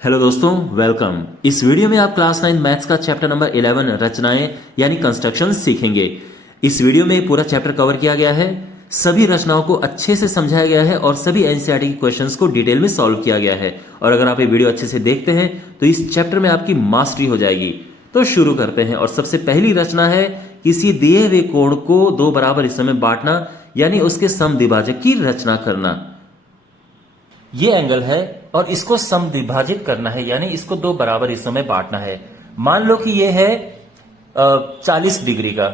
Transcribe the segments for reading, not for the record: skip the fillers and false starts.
Hello दोस्तों, welcome. इस video में आप क्लास 9 मैथ्स का चैप्टर नंबर 11 रचनाएं यानी कंस्ट्रक्शन सीखेंगे। इस वीडियो में पूरा चैप्टर कवर किया गया है, सभी रचनाओं को अच्छे से समझाया गया है और सभी एनसीईआरटी के क्वेश्चंस को डिटेल में सॉल्व किया गया है। और अगर आप ये वीडियो अच्छे से देखते हैं तो इस चैप्टर में आपकी मास्टरी हो जाएगी। तो शुरू करते हैं। और सबसे पहली रचना है किसी दिए हुए कोण को दो बराबर हिस्सों में बांटना यानी उसके समद्विभाजक की रचना करना। ये एंगल है और इसको समद्विभाजित करना है यानी इसको दो बराबर हिस्सों में बांटना है। मान लो कि ये है 40 डिग्री का,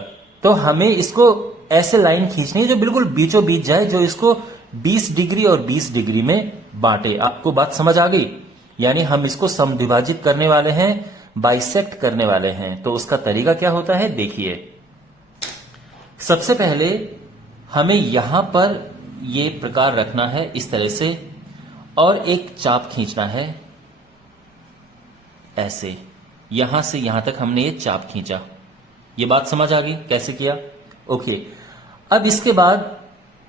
तो हमें इसको ऐसे लाइन खींचनी है जो बिल्कुल बीचों बीच जाए, जो इसको 20 डिग्री और 20 डिग्री में बांटे। आपको बात समझ आ गई? यानी हम इसको समद्विभाजित करने वाले हैं, बाइसेक्ट करने वाले हैं। तो उसका तरीका क्या होता है देखिए। सबसे पहले हमें यहां पर ये प्रकार रखना है इस तरह से और एक चाप खींचना है ऐसे। यहां से यहां तक हमने ये चाप खींचा। ये बात समझ आ गई कैसे किया? ओके। अब इसके बाद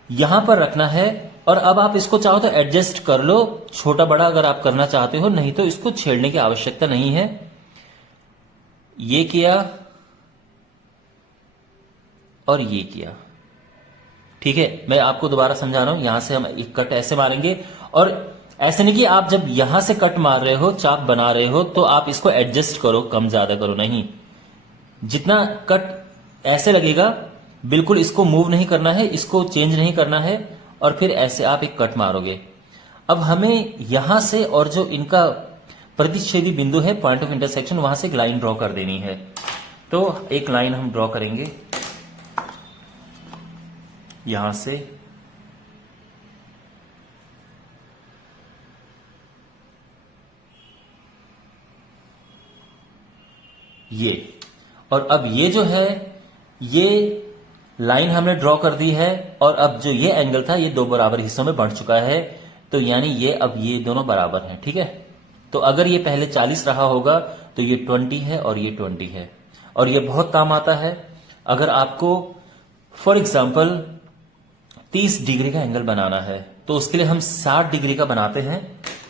यहां पर रखना है और अब आप इसको चाहो तो एडजस्ट कर लो, छोटा बड़ा अगर आप करना चाहते हो, नहीं तो इसको छेड़ने की आवश्यकता नहीं है। ये किया और ये किया। ठीक है, मैं आपको दोबारा समझा रहा हूं। यहां से हम एक कट ऐसे मारेंगे और ऐसे नहीं कि आप जब यहां से कट मार रहे हो, चाप बना रहे हो, तो आप इसको एडजस्ट करो, कम ज्यादा करो, नहीं। जितना कट ऐसे लगेगा बिल्कुल इसको मूव नहीं करना है, इसको चेंज नहीं करना है और फिर ऐसे आप एक कट मारोगे। अब हमें यहां से और जो इनका प्रतिच्छेदी बिंदु है, पॉइंट ऑफ इंटरसेक्शन, वहां से एक लाइन ड्रॉ कर देनी है। तो एक लाइन हम ड्रॉ करेंगे यहां से ये, और अब ये जो है ये लाइन हमने ड्रॉ कर दी है और अब जो ये एंगल था ये दो बराबर हिस्सों में बढ़ चुका है। तो यानी ये अब ये दोनों बराबर हैं। ठीक है, तो अगर ये पहले 40 रहा होगा तो ये 20 है और ये 20 है। और ये बहुत काम आता है अगर आपको फॉर एग्जाम्पल 30 डिग्री का एंगल बनाना है, तो उसके लिए हम 60 डिग्री का बनाते हैं।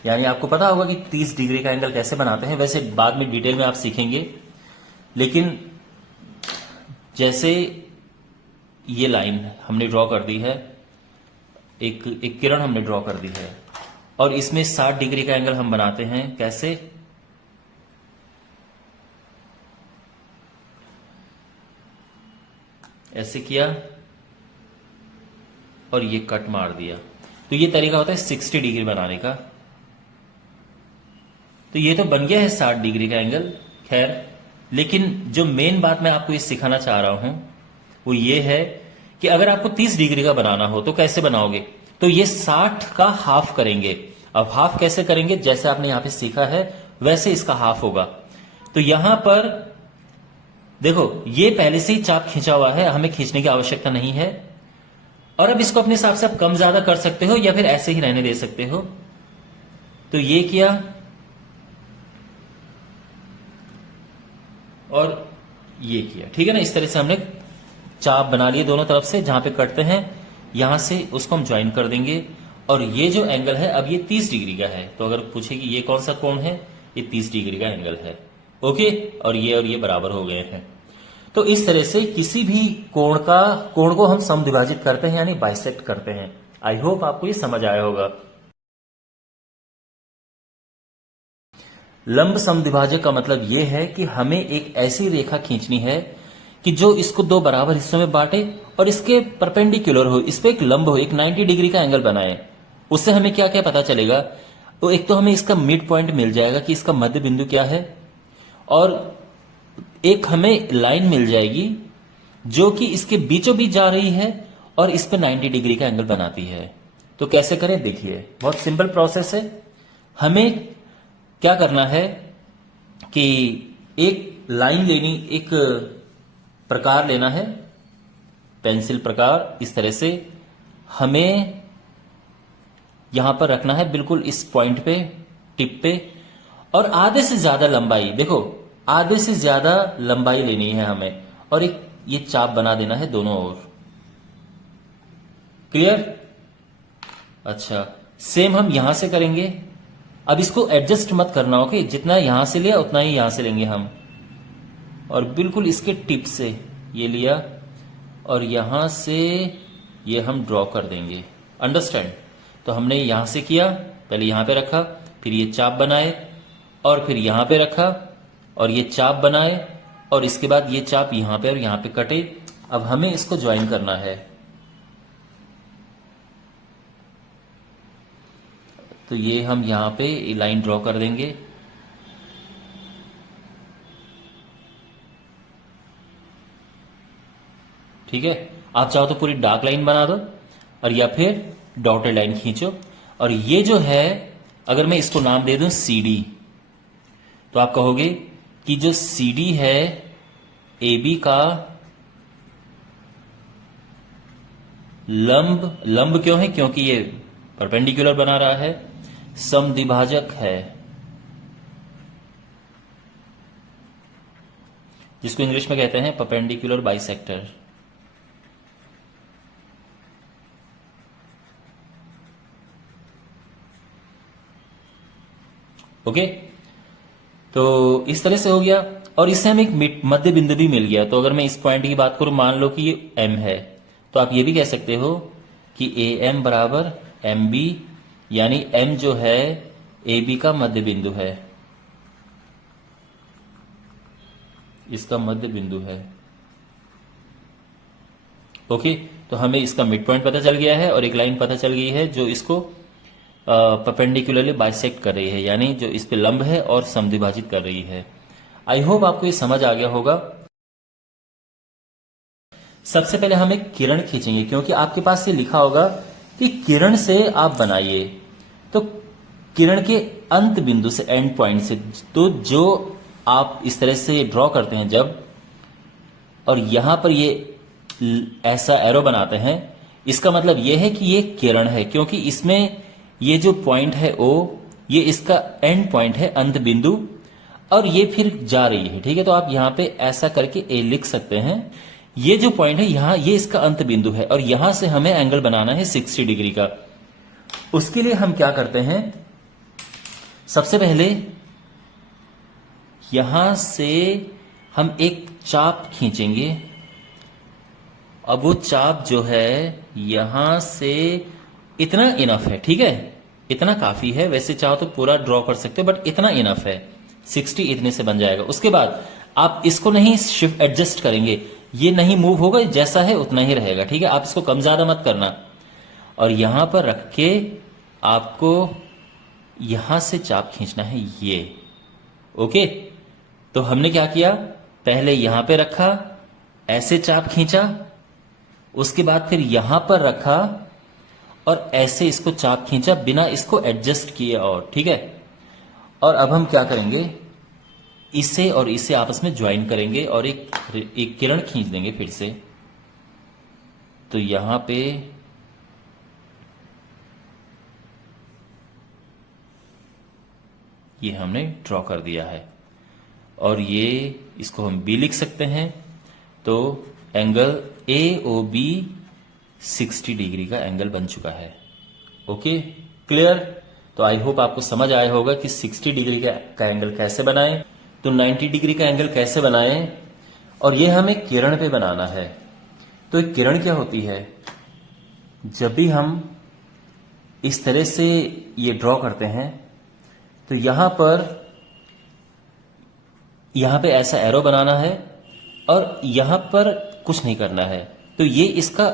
यानी आपको पता होगा कि 30 डिग्री का एंगल कैसे बनाते हैं, वैसे बाद में डिटेल में आप सीखेंगे। लेकिन जैसे ये लाइन हमने ड्रॉ कर दी है, एक किरण हमने ड्रॉ कर दी है और इसमें 60 डिग्री का एंगल हम बनाते हैं। कैसे? ऐसे किया और ये कट मार दिया। तो ये तरीका होता है 60 डिग्री बनाने का। तो ये तो बन गया है 60 डिग्री का एंगल। खैर, लेकिन जो मेन बात मैं आपको ये सिखाना चाह रहा हूं वो ये है कि अगर आपको 30 डिग्री का बनाना हो तो कैसे बनाओगे? तो ये 60 का हाफ करेंगे। अब हाफ कैसे करेंगे? जैसे आपने यहां पे सीखा है वैसे इसका हाफ होगा। तो यहां पर देखो, ये पहले से ही चाप खींचा हुआ है, हमें खींचने की आवश्यकता नहीं है। और अब इसको अपने हिसाब से आप कम ज्यादा कर सकते हो या फिर ऐसे ही रहने दे सकते हो। तो ये किया और ये किया। ठीक है ना? इस तरह से हमने चाप बना लिए दोनों तरफ से। जहां पे कटते हैं यहां से उसको हम ज्वाइन कर देंगे। और ये जो एंगल है अब ये 30 डिग्री का है। तो अगर पूछे कि ये कौन सा कोण है, ये 30 डिग्री का एंगल है। ओके, और ये बराबर हो गए हैं। तो इस तरह से किसी भी कोण को हम समद्विभाजित करते हैं यानी बाइसेक्ट करते हैं। आई होप आपको ये समझ आया होगा। लंब समद्विभाजक का मतलब यह है कि हमें एक ऐसी रेखा खींचनी है कि जो इसको दो बराबर हिस्सों में बांटे और इसके परपेंडिकुलर हो, इस पे एक लंब हो, एक 90 डिग्री का एंगल बनाए। उससे हमें क्या क्या पता चलेगा? तो एक तो हमें इसका मिड पॉइंट मिल जाएगा कि इसका मध्य बिंदु क्या है, और एक हमें लाइन मिल जाएगी जो कि इसके बीचों बीच जा रही है और इस पे 90 डिग्री का एंगल बनाती है। तो कैसे करें देखिए, बहुत सिंपल प्रोसेस है। हमें क्या करना है कि एक लाइन लेनी, एक प्रकार लेना है, पेंसिल प्रकार। इस तरह से हमें यहां पर रखना है बिल्कुल इस पॉइंट पे, टिप पे, और आधे से ज्यादा लंबाई, देखो आधे से ज्यादा लंबाई लेनी है हमें, और एक ये चाप बना देना है दोनों ओर। क्लियर? अच्छा, सेम हम यहां से करेंगे। अब इसको एडजस्ट मत करना, ओके। जितना यहां से लिया उतना ही यहां से लेंगे हम, और बिल्कुल इसके टिप से ये लिया और यहां से ये हम ड्रॉ कर देंगे। अंडरस्टैंड? तो हमने यहां से किया, पहले यहां पे रखा, फिर ये चाप बनाए, और फिर यहां पे रखा और ये चाप बनाए, और इसके बाद ये चाप यहां पे और यहां पे कटे। अब हमें इसको ज्वाइन करना है। तो ये हम यहां पे लाइन ड्रॉ कर देंगे। ठीक है, आप चाहो तो पूरी डार्क लाइन बना दो, और या फिर डॉटेड लाइन खींचो। और ये जो है, अगर मैं इसको नाम दे दूं CD, तो आप कहोगे कि जो CD है AB का लंब क्यों है? क्योंकि ये परपेंडिकुलर बना रहा है, समद्विभाजक है, जिसको इंग्लिश में कहते हैं परपेंडिकुलर बाइसेक्टर। ओके, तो इस तरह से हो गया, और इससे हमें एक मध्य बिंदु भी मिल गया। तो अगर मैं इस पॉइंट की बात करूं, मान लो कि ये M है, तो आप ये भी कह सकते हो कि AM बराबर MB, यानी M जो है AB का मध्य बिंदु है, इसका मध्य बिंदु है। ओके, तो हमें इसका मिड पॉइंट पता चल गया है, और एक लाइन पता चल गई है जो इसको परपेंडिकुलरली बाइसेक्ट कर रही है, यानी जो इस पे लंब है और समद्विभाजित कर रही है। आई होप आपको ये समझ आ गया होगा। सबसे पहले हम एक किरण खींचेंगे, क्योंकि आपके पास ये लिखा होगा कि किरण से आप बनाइए। तो किरण के अंत बिंदु से, एंड पॉइंट से, तो जो आप इस तरह से ड्रॉ करते हैं जब, और यहां पर ये ऐसा एरो बनाते हैं, इसका मतलब यह है कि ये किरण है, क्योंकि इसमें ये जो पॉइंट है O, ये इसका एंड पॉइंट है, अंत बिंदु, और ये फिर जा रही है। ठीक है, तो आप यहां पे ऐसा करके A लिख सकते हैं। ये जो पॉइंट है यहां, ये इसका अंत बिंदु है, और यहां से हमें एंगल बनाना है 60 डिग्री का। उसके लिए हम क्या करते हैं, सबसे पहले यहां से हम एक चाप खींचेंगे। अब वो चाप जो है यहां से, इतना इनफ है, ठीक है, इतना काफी है। वैसे चाहो तो पूरा ड्रॉ कर सकते हो, बट इतना इनफ है, 60 इतने से बन जाएगा। उसके बाद आप इसको नहीं शिफ्ट एडजस्ट करेंगे, ये नहीं मूव होगा, जैसा है उतना ही रहेगा। ठीक है, आप इसको कम ज्यादा मत करना। और यहां पर रख के आपको यहां से चाप खींचना है ये। ओके, तो हमने क्या किया, पहले यहां पे रखा, ऐसे चाप खींचा, उसके बाद फिर यहां पर रखा और ऐसे इसको चाप खींचा बिना इसको एडजस्ट किए। और ठीक है, और अब हम क्या करेंगे, इसे और इसे आपस में ज्वाइन करेंगे और एक किरण खींच देंगे फिर से। तो यहां पे ये हमने ड्रॉ कर दिया है, और ये इसको हम B लिख सकते हैं। तो एंगल AOB 60 डिग्री का एंगल बन चुका है। Okay, clear? तो आई होप आपको समझ आया होगा कि 60 डिग्री का एंगल कैसे बनाएं, तो 90 डिग्री का एंगल कैसे बनाएं, और ये हमें किरण पे बनाना है। तो एक किरण क्या होती है, जब भी हम इस तरह से ये ड्रॉ करते हैं, तो यहां पे ऐसा एरो बनाना है, और यहां पर कुछ नहीं करना है। तो ये इसका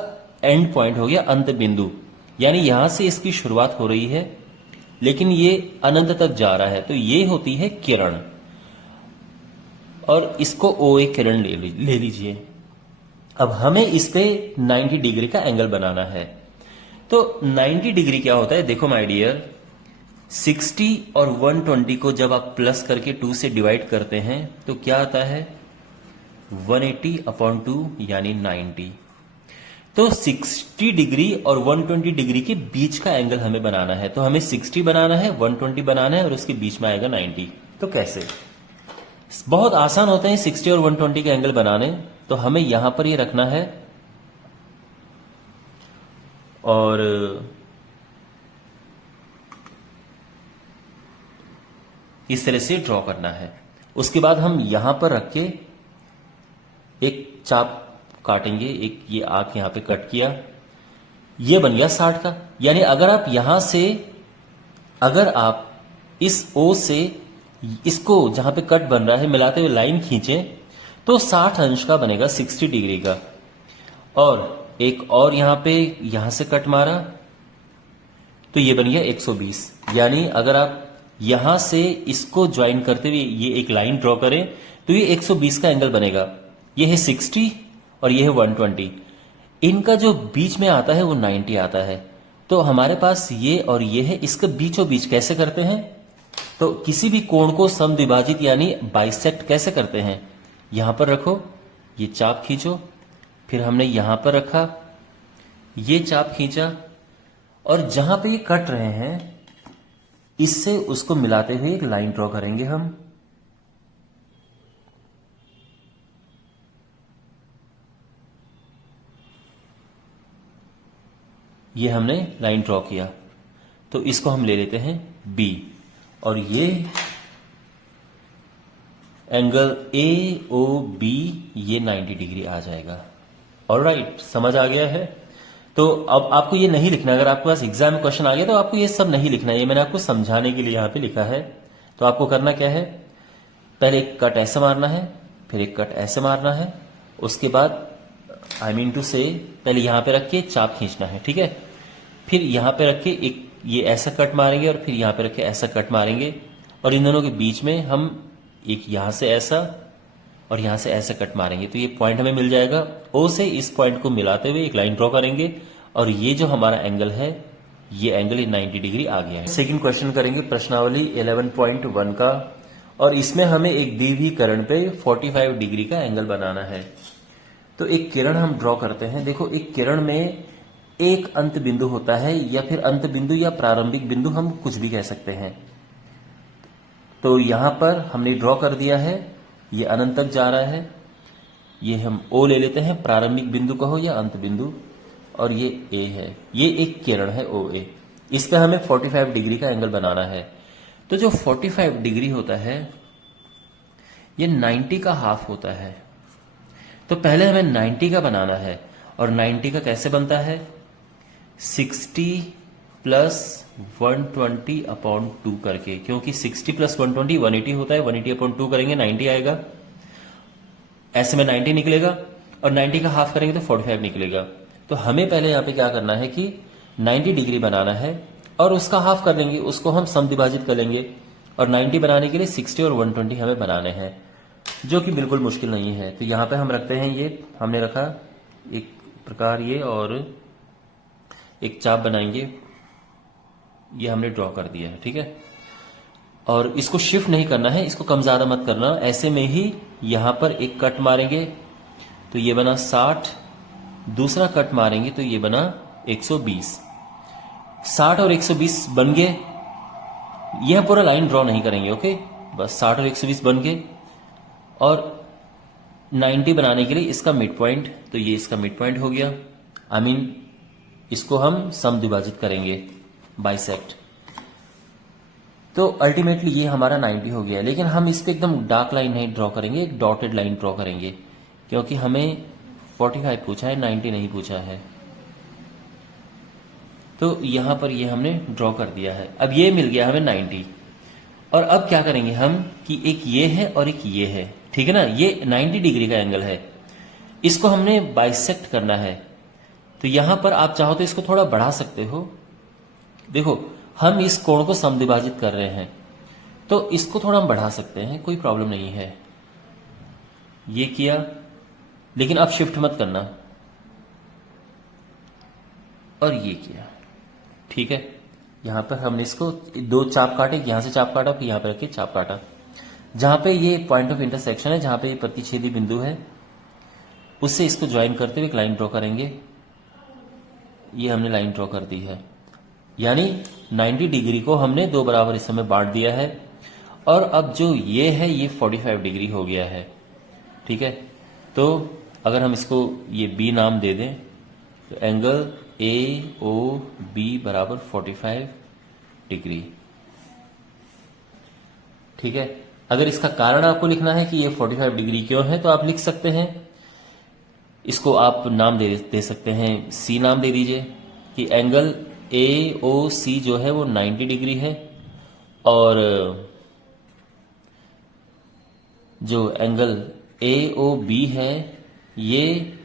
एंड पॉइंट हो गया, अंत बिंदु, यानी यहां से इसकी शुरुआत हो रही है, लेकिन ये अनंत तक जा रहा है। तो ये होती है किरण, और इसको OA किरण ले लीजिए। अब हमें इस पे 90 डिग्री का एंगल बनाना है। तो 90 डिग्री क्या होता है, देखो माय डियर, 60 और 120 को जब आप प्लस करके 2 से डिवाइड करते हैं तो क्या आता है, 180/2 यानी 90। तो 60 डिग्री और 120 डिग्री के बीच का एंगल हमें बनाना है। तो हमें 60 बनाना है, 120 बनाना है, और उसके बीच में आएगा 90। तो कैसे, बहुत आसान होते हैं 60 और 120 के एंगल बनाने। तो हमें यहां पर ये रखना है, और इस तरह से ड्रॉ करना है। उसके बाद हम यहां पर रख के एक चाप काटेंगे, एक ये आंख यहां पे कट किया, ये बन गया 60 का। यानी अगर आप यहां से, अगर आप इस O से इसको जहां पे कट बन रहा है मिलाते हुए लाइन खींचें तो 60 अंश का बनेगा, 60 डिग्री का। और एक और यहां पे यहां से कट मारा तो ये बन गया 120। यानी अगर आप यहां से इसको ज्वाइन करते हुए ये एक लाइन ड्रॉ करें तो ये 120 का एंगल बनेगा। ये है 60 और ये है 120। इनका जो बीच में आता है वो 90 आता है। तो हमारे पास ये और ये है, इसके बीचों बीच कैसे करते हैं? तो किसी भी कोण को समद्विभाजित यानी बाइसेक्ट कैसे करते हैं? यहां पर रखो, ये चाप खींचो, फिर हमने यहां पर रखा, ये चाप खींचा, और जहां पे ये कट रहे हैं इससे उसको मिलाते हुए एक लाइन ड्रॉ करेंगे हम। ये हमने लाइन ड्रॉ किया, तो इसको हम ले लेते हैं B, और ये एंगल AOB ये 90 डिग्री आ जाएगा। ऑलराइट, समझ आ गया है? तो अब आपको ये नहीं लिखना, अगर आपके पास एग्जाम में क्वेश्चन आ गया तो आपको ये सब नहीं लिखना, ये मैंने आपको समझाने के लिए यहां पे लिखा है। तो आपको करना क्या है, पहले एक कट ऐसे मारना है, फिर एक कट ऐसे मारना है, उसके बाद टू से पहले यहां पे रख के चाप खींचना है, ठीक है। फिर यहां पे रख के एक ये ऐसा कट मारेंगे और फिर यहां पे रख के ऐसा कट मारेंगे, और इन दोनों के बीच में हम एक यहां से ऐसा और यहां से ऐसे कट मारेंगे, तो ये पॉइंट हमें मिल जाएगा। O से इस पॉइंट को मिलाते हुए एक लाइन ड्रॉ करेंगे, और ये जो हमारा एंगल है ये एंगल 90 डिग्री आ गया है। सेकंड क्वेश्चन करेंगे प्रश्नावली 11.1 का, और इसमें हमें एक दी हुई किरण पे 45 डिग्री का एंगल बनाना है। तो एक किरण हम ड्रॉ करते हैं। देखो, एक किरण में एक अंत बिंदु होता है, या फिर अंत बिंदु या प्रारंभिक बिंदु, हम कुछ भी कह सकते हैं। तो यहां पर हमने ड्रॉ कर दिया है, ये अनंत तक जा रहा है, ये हम O ले लेते हैं, प्रारंभिक बिंदु कहो या अंत बिंदु, और ये A है, ये एक किरण है OA। इस पे हमें 45 डिग्री का एंगल बनाना है। तो जो 45 डिग्री होता है ये 90 का हाफ होता है। तो पहले हमें 90 का बनाना है, और 90 का कैसे बनता है, 60 प्लस 120 अपॉन 2 करके, क्योंकि 60 प्लस 120 180 होता है, 180 अपॉन 2 करेंगे 90 आएगा। ऐसे में 90 निकलेगा, और 90 का हाफ करेंगे तो 45 निकलेगा। तो हमें पहले यहां पे क्या करना है कि 90 डिग्री बनाना है, और उसका हाफ कर लेंगे, उसको हम समद्विभाजित कर लेंगे, और 90 बनाने के लिए 60 और 120 हमें बनाने हैं, जो कि बिल्कुल मुश्किल नहीं है। तो यहां पे हम रखते हैं, ये हमने रखा एक प्रकार ये, और एक चाप बनाएंगे, ये हमने ड्रॉ कर दिया है, ठीक है। और इसको शिफ्ट नहीं करना है, इसको कम ज्यादा मत करना, ऐसे में ही यहां पर एक कट मारेंगे तो ये बना 60, दूसरा कट मारेंगे तो ये बना 120। 60 और 120 बन गए, यह पूरा लाइन ड्रॉ नहीं करेंगे, ओके, बस 60 और 120 बन गए। और 90 बनाने के लिए इसका मिड पॉइंट, तो ये इसका मिड पॉइंट हो गया। इसको हम समद्विभाजित करेंगे, बाइसेक्ट। तो अल्टीमेटली ये हमारा 90 हो गया, लेकिन हम इस पे एकदम डार्क लाइन नहीं ड्रॉ करेंगे, एक डॉटेड लाइन ड्रॉ करेंगे, क्योंकि हमें 45 पूछा है, 90 नहीं पूछा है। तो यहां पर ये हमने ड्रॉ कर दिया है। अब ये मिल गया हमें 90, और अब क्या करेंगे हम कि एक ये है और एक ये है, ठीक है ना, ये 90 डिग्री का एंगल है, इसको हमने बाइसेक्ट करना है। तो यहां पर आप चाहो तो इसको थोड़ा बढ़ा सकते हो। देखो, हम इस कोण को समद्विभाजित कर रहे हैं, तो इसको थोड़ा हम बढ़ा सकते हैं, कोई प्रॉब्लम नहीं है। ये किया, लेकिन अब शिफ्ट मत करना, और ये किया, ठीक है। यहां पर हमने इसको दो चाप काटे, यहां से चाप काटा, फिर यहां पर रखे चाप काटा। जहां पे ये पॉइंट ऑफ इंटरसेक्शन है, जहां पे ये प्रतिच्छेदी बिंदु है, उससे इसको ज्वाइन करते हुए एक लाइन ड्रॉ करेंगे। ये हमने लाइन ड्रॉ कर दी है, यानी 90 डिग्री को हमने दो बराबर हिस्सों में बांट दिया है, और अब जो ये है ये 45 डिग्री हो गया है, ठीक है। तो अगर हम इसको ये B नाम दे दें, तो एंगल AOB बराबर 45 डिग्री। ठीक है। अगर इसका कारण आपको लिखना है कि ये 45 डिग्री क्यों है तो आप लिख सकते हैं। इसको आप नाम दे सकते हैं, सी नाम दे दीजिए कि एंगल ए ओ सी जो है वो 90 डिग्री है, और जो एंगल ए ओ बी है ये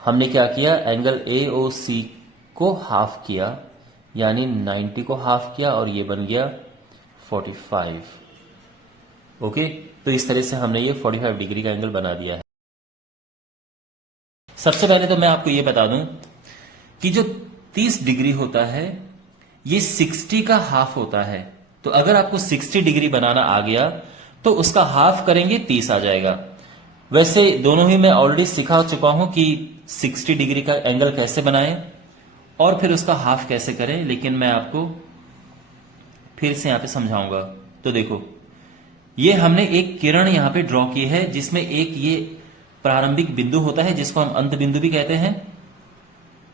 हमने क्या किया, एंगल ए ओ सी को हाफ किया, यानी 90 को हाफ किया और ये बन गया 45। ओके, तो इस तरह से हमने ये 45 डिग्री का एंगल बना दिया है। सबसे पहले तो मैं आपको ये बता दूं कि जो 30 डिग्री होता है ये 60 का हाफ होता है। तो अगर आपको 60 डिग्री बनाना आ गया तो उसका हाफ करेंगे 30 आ जाएगा। वैसे दोनों ही मैं ऑलरेडी सिखा चुका हूं कि 60 डिग्री का एंगल कैसे बनाएं और फिर उसका हाफ कैसे करें, लेकिन मैं आपको फिर से यहां पे समझाऊंगा। तो देखो, ये हमने एक किरण यहां पे ड्रॉ की है जिसमें एक ये प्रारंभिक बिंदु होता है जिसको हम अंत बिंदु भी कहते हैं,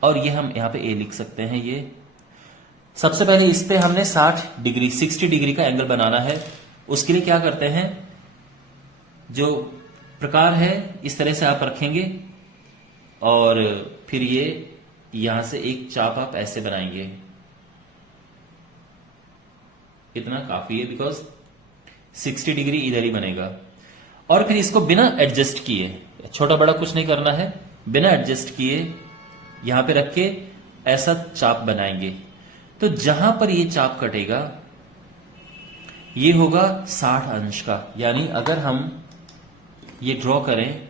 और ये हम यहां पे ए लिख सकते हैं। ये सबसे पहले इस पे हमने 60 डिग्री का एंगल बनाना है। उसके लिए क्या करते हैं, जो प्रकार है इस तरह से आप रखेंगे और फिर ये यहां से एक चाप आप ऐसे बनाएंगे। इतना काफी है बिकॉज 60 डिग्री इधर ही बनेगा। और फिर इसको बिना एडजस्ट किए, छोटा बड़ा कुछ नहीं करना है, बिना एडजस्ट किए यहां पे रख के ऐसा चाप बनाएंगे। तो जहां पर ये चाप कटेगा ये होगा 60 अंश का। यानी अगर हम ये ड्रॉ करें,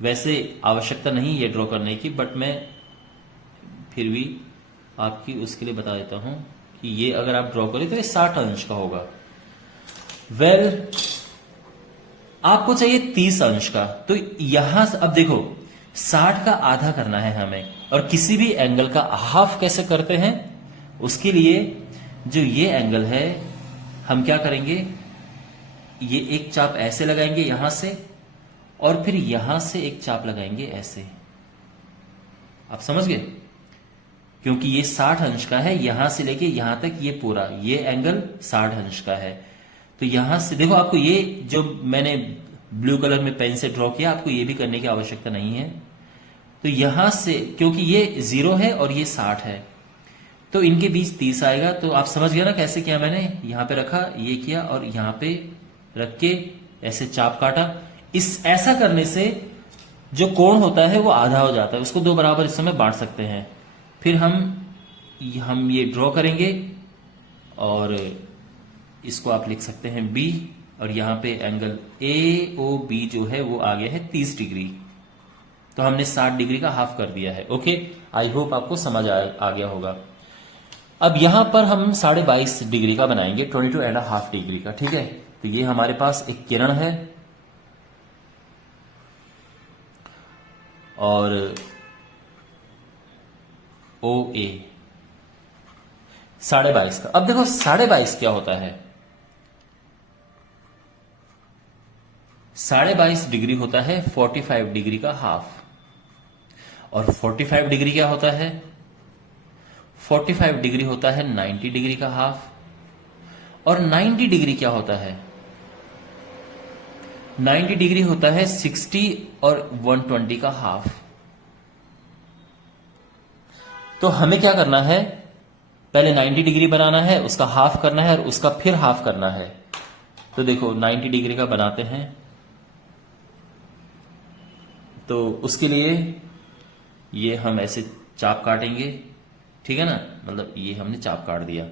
वैसे आवश्यकता नहीं ये ड्रॉ करने की, बट मैं फिर भी आपकी उसके लिए बता देता हूं कि ये अगर आप ड्रॉ करें तो ये 60 अंश का होगा। आपको चाहिए 30 अंश का। तो यहां से अब देखो 60 का आधा करना है हमें, और किसी भी एंगल का हाफ कैसे करते हैं, उसके लिए जो ये एंगल है हम क्या करेंगे, ये एक चाप ऐसे लगाएंगे यहां से, और फिर यहां से एक चाप लगाएंगे ऐसे। आप समझ गए, क्योंकि ये 60 अंश का है, यहां से लेके यहां तक ये पूरा ये एंगल 60 अंश का है। तो यहां से देखो, आपको ये जो मैंने ब्लू कलर में पेन से ड्रॉ किया, आपको ये भी करने की आवश्यकता नहीं है। तो यहां से, क्योंकि ये 0 है और ये 60 है, तो इनके बीच 30 आएगा। तो आप समझ गया ना कैसे किया मैंने, यहां पे रखा, ये किया और यहां पे रख के ऐसे चाप काटा। इस ऐसा करने से जो कोण होता है वो आधा हो जाता है, उसको दो बराबर हिस्सों में बांट सकते हैं। फिर हम ये ड्रॉ करेंगे और इसको आप लिख सकते हैं बी, और यहां पे एंगल ए ओ बी जो है वो आ गया है 30 डिग्री। तो हमने 60 डिग्री का हाफ कर दिया है। ओके, आई होप आपको समझ आ गया होगा। अब यहां पर हम 22.5 डिग्री का बनाएंगे, 22.5 डिग्री का। ठीक है, तो ये हमारे पास एक किरण है और ओ ए 22.5 का। अब देखो 22.5 क्या होता है, 22.5 डिग्री होता है 45 डिग्री का हाफ। और 45 डिग्री क्या होता है, 45 डिग्री होता है 90 डिग्री का हाफ। और 90 डिग्री क्या होता है, 90 डिग्री होता है 60 और 120 का हाफ। तो हमें क्या करना है, पहले 90 डिग्री बनाना है, उसका हाफ करना है और उसका फिर हाफ करना है। तो देखो 90 डिग्री का बनाते हैं, तो उसके लिए ये हम ऐसे चाप काटेंगे। ठीक है ना, मतलब ये हमने चाप काट दिया।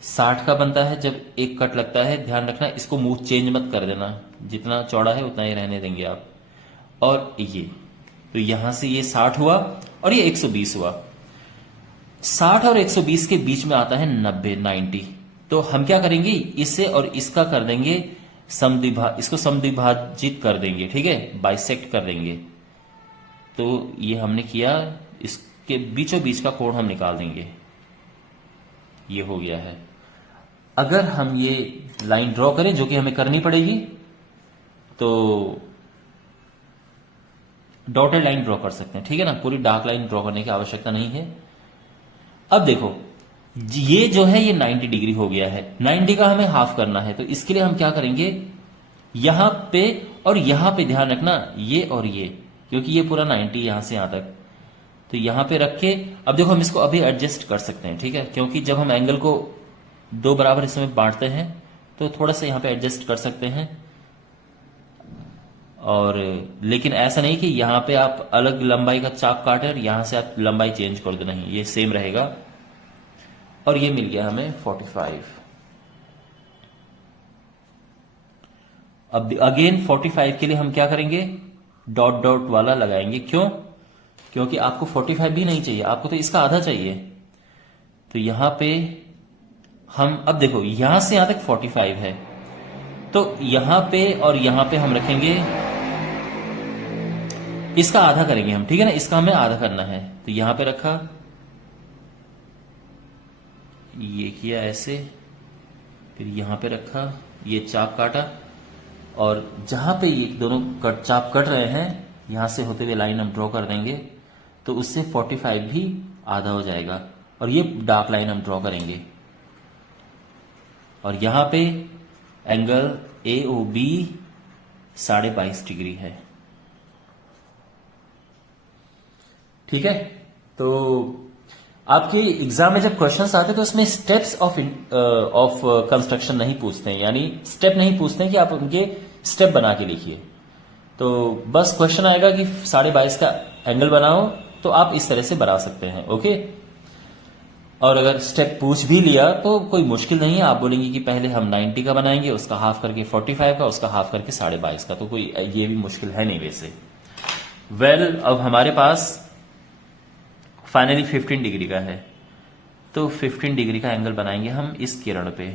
60 का बनता है जब एक कट लगता है, ध्यान रखना इसको मुंह चेंज मत कर देना, जितना चौड़ा है उतना ही रहने देंगे आप। और ये तो यहां से ये 60 हुआ और ये 120 हुआ। 60 और 120 के बीच में आता है 90। तो हम क्या करेंगे, इसे और इसका कर देंगे इसको समद्विभाजित कर देंगे। ठीक है, बाइसेक्ट कर देंगे। तो ये हमने किया, इसके बीचों बीच का कोण हम निकाल देंगे, ये हो गया है। अगर हम ये लाइन ड्रॉ करें, जो कि हमें करनी पड़ेगी, तो डॉटेड लाइन ड्रॉ कर सकते हैं। ठीक है ना, पूरी डार्क लाइन ड्रॉ करने की आवश्यकता नहीं है। अब देखो ये जो है ये 90 डिग्री हो गया है, 90 का हमें हाफ करना है। तो इसके लिए हम क्या करेंगे, यहां पे और यहां पे ध्यान रखना, ये और ये, क्योंकि ये पूरा 90 यहां से यहां तक, तो यहां पे रख के अब देखो हम इसको अभी एडजस्ट कर सकते हैं, ठीक है, क्योंकि जब हम एंगल को दो बराबर हिस्सों में बांटते हैं तो थोड़ा सा यहां पे एडजस्ट कर सकते हैं। और लेकिन ऐसा नहीं कि यहां पे आप अलग लंबाई का चाप काटे और यहां से आप लंबाई चेंज कर दो, नहीं, ये सेम रहेगा। और ये मिल गया हमें 45। अब अगेन 45 के लिए हम क्या करेंगे, डॉट डॉट वाला लगाएंगे। क्यों, क्योंकि आपको 45 भी नहीं चाहिए, आपको तो इसका आधा चाहिए। तो यहां पे हम अब देखो यहां से यहां तक 45 है, तो यहां पे और यहां पे हम रखेंगे, इसका आधा करेंगे हम, ठीक है ना, इसका हमें आधा करना है। तो यहां पे रखा, ये किया ऐसे, फिर यहां पे रखा, ये चाप काटा, और जहां पे ये दोनों चाप कट रहे हैं यहां से होते हुए लाइन हम ड्रॉ कर देंगे, तो उससे 45 भी आधा हो जाएगा। और ये डार्क लाइन हम ड्रॉ करेंगे, और यहां पे एंगल AOB 22.5 डिग्री है, ठीक है। तो आपके एग्जाम में जब क्वेश्चंस आते हैं तो उसमें स्टेप्स ऑफ कंस्ट्रक्शन नहीं पूछते हैं, यानी स्टेप नहीं पूछते हैं कि आप उनके स्टेप बना के लिखिए। तो बस क्वेश्चन आएगा कि 22.5 का एंगल बनाओ, तो आप इस तरह से बना सकते हैं, ओके। और अगर स्टेप पूछ भी लिया तो कोई मुश्किल नहीं है, आप बोलेंगे कि पहले हम 90 का बनाएंगे, उसका हाफ करके 45 का, उसका हाफ करके 22.5 का, तो कोई ये भी मुश्किल है नहीं वैसे। अब हमारे पास फाइनली 15 डिग्री का है, तो 15 डिग्री का एंगल बनाएंगे हम इस किरण पे।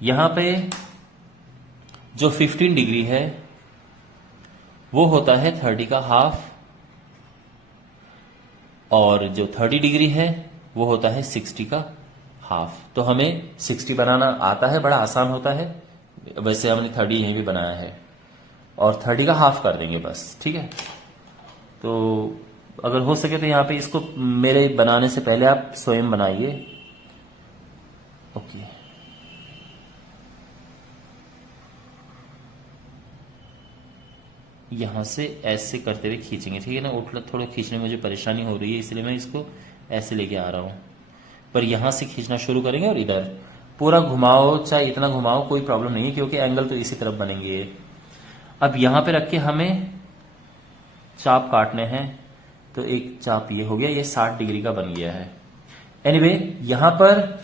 यहां पे जो 15 डिग्री है वो होता है 30 का हाफ, और जो 30 डिग्री है वो होता है 60 का हाफ। तो हमें 60 बनाना आता है, बड़ा आसान होता है, वैसे हमने 30 यहीं भी बनाया है, और 30 का हाफ कर देंगे बस, ठीक है। तो अगर हो सके तो यहां पे इसको मेरे बनाने से पहले आप स्वयं बनाइए, ओके। यहां से ऐसे करते हुए खींचेंगे, ठीक है ना, थोड़ा खींचने में मुझे परेशानी हो रही है, इसलिए मैं इसको ऐसे लेके आ रहा हूं। पर यहां से खींचना शुरू करेंगे और इधर पूरा घुमाओ, चाहे इतना घुमाओ, कोई प्रॉब्लम नहीं है, क्योंकि एंगल तो इसी तरफ बनेंगे। अब यहां पे रख के हमें चाप काटने हैं, तो एक चाप ये हो गया, ये 60 डिग्री का बन गया है। एनीवे, यहां पर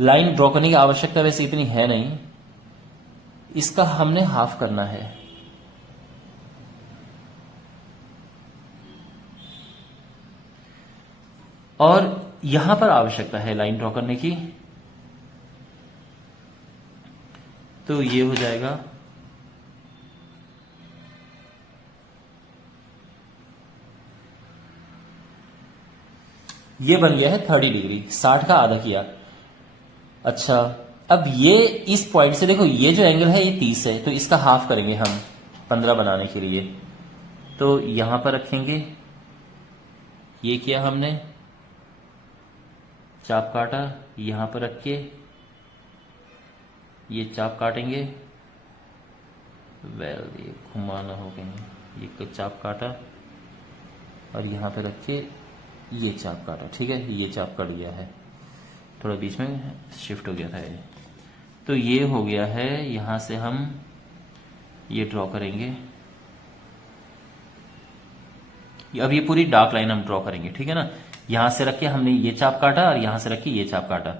लाइन ड्रॉ करने की आवश्यकता वैसे इतनी है नहीं, इसका हमने हाफ करना है। और यहां पर आवश्यकता है लाइन ड्रॉ करने की, तो ये हो जाएगा, ये बन गया है 30 डिग्री, 60 का आधा किया। अच्छा, अब ये इस पॉइंट से देखो, ये जो एंगल है ये 30 है, तो इसका हाफ करेंगे हम 15 बनाने के लिए। तो यहां पर रखेंगे, ये किया हमने, चाप काटा, यहां पर रख के ये चाप काटेंगे, ये घुमाना हो गया, ये चाप काटा और यहां पे रख के ये चाप काटा, ठीक है, ये चाप कट गया है, थोड़ा बीच में शिफ्ट हो गया था ये। तो ये हो गया है, यहां से हम ये ड्रॉ करेंगे, अब ये पूरी डार्क लाइन हम ड्रॉ करेंगे, ठीक है ना। यहां से रख के हमने ये चाप काटा और यहां से रख के ये चाप काटा,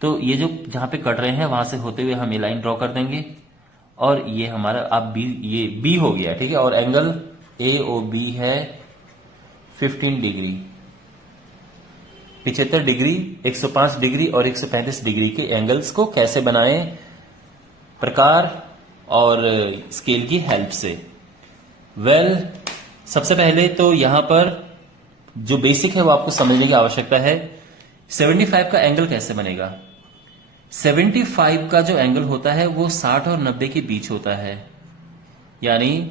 तो ये जो जहां पे कट रहे हैं वहां से होते हुए हम ये लाइन ड्रॉ कर देंगे, और ये हमारा अब बी, ये बी हो गया, ठीक है। और एंगल AOB है 15 डिग्री, 75 डिग्री, 105 डिग्री और 135 डिग्री के एंगल्स को कैसे बनाएं, प्रकार और स्केल की हेल्प से। सबसे पहले तो यहां पर जो बेसिक है वो आपको समझने की आवश्यकता है। 75 का एंगल कैसे बनेगा, 75 का जो एंगल होता है वो 60 और 90 के बीच होता है, यानी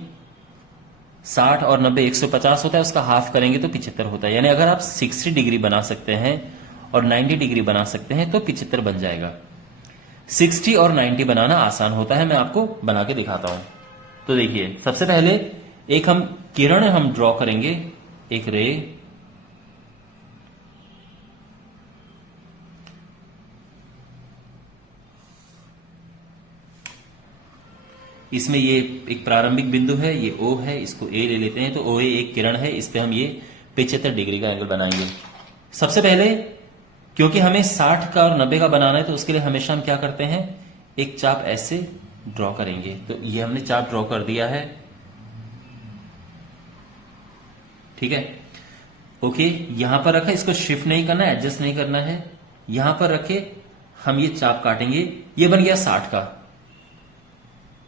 60 और 90 150 होता है, उसका हाफ करेंगे तो 75 होता है। यानी अगर आप 60 डिग्री बना सकते हैं और 90 डिग्री बना सकते हैं तो 75 बन जाएगा। 60 और 90 बनाना आसान होता है, मैं आपको बना के दिखाता हूं। तो देखिए, सबसे पहले एक हम किरण हम ड्रॉ करेंगे, एक रे। इसमें ये एक प्रारंभिक बिंदु है, ये O है, इसको A ले लेते हैं। तो OA एक किरण है, इस पे हम ये 75 डिग्री का एंगल बनाएंगे। सबसे पहले क्योंकि हमें 60 का और 90 का बनाना है, तो उसके लिए हमेशा हम क्या करते हैं, एक चाप ऐसे ड्रॉ करेंगे। तो ये हमने चाप ड्रॉ कर दिया है, ठीक है। ओके, यहां पर रखा, इसको शिफ्ट नहीं करना है, एडजस्ट नहीं करना है। यहां पर रखे हम ये चाप काटेंगे, ये बन गया 60 का।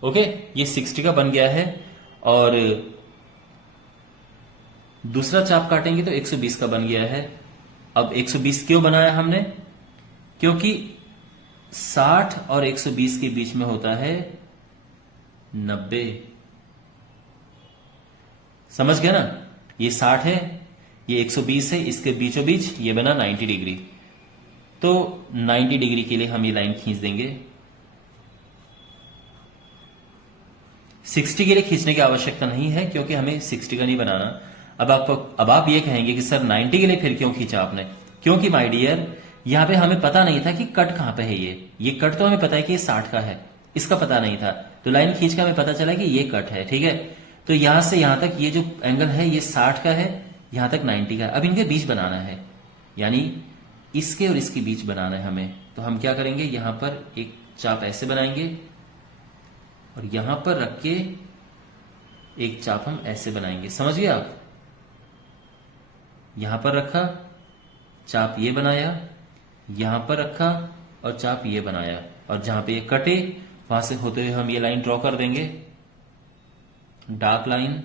ओके, ये 60 का बन गया है। और दूसरा चाप काटेंगे तो 120 का बन गया है। अब 120 क्यों बनाया हमने, क्योंकि 60 और 120 के बीच में होता है 90। समझ गया ना, ये 60 है, ये 120 है, इसके बीचों बीच ये बना 90 डिग्री। तो 90 डिग्री के लिए हम ये लाइन खींच देंगे। 60 के लिए खींचने की आवश्यकता नहीं है, क्योंकि हमें 60 का नहीं बनाना। अब आप ये कहेंगे कि सर 90 के लिए फिर क्यों खींचा आपने, क्योंकि माय डियर यहां पे हमें पता नहीं था कि कट कहां पे है। ये कट तो हमें पता है कि ये 60 का है, इसका पता नहीं था। तो लाइन खींच के हमें पता चला कि ये कट है, ठीक है। तो यहां से यहां तक ये जो एंगल है ये 60 का है, यहां तक 90 का है। अब इनके बीच बनाना है, यानी इसके और इसके बीच बनाना है हमें। तो हम क्या करेंगे, यहां पर एक चाप ऐसे बनाएंगे और यहां पर रख के एक चाप हम ऐसे बनाएंगे। समझ गए आप, यहां पर रखा, चाप ये बनाया, यहां पर रखा और चाप ये बनाया, और जहां पे ये कटे वहां से होते हुए हम ये लाइन ड्रॉ कर देंगे, डार्क लाइन।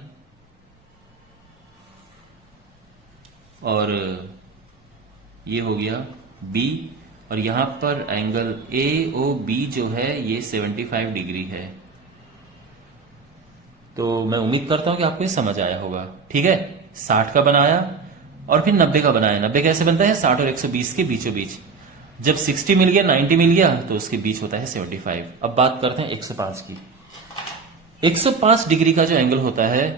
और ये हो गया B, और यहां पर एंगल AOB जो है ये 75 डिग्री है। तो मैं उम्मीद करता हूं कि आपको ये समझ आया होगा, ठीक है। 60 का बनाया और फिर 90 का बनाया। 90 कैसे बनता है, 60 और 120 के बीचों बीच। जब 60 मिल गया, 90 मिल गया, तो उसके बीच होता है 75। अब बात करते हैं 105 की। 105 डिग्री का जो एंगल होता है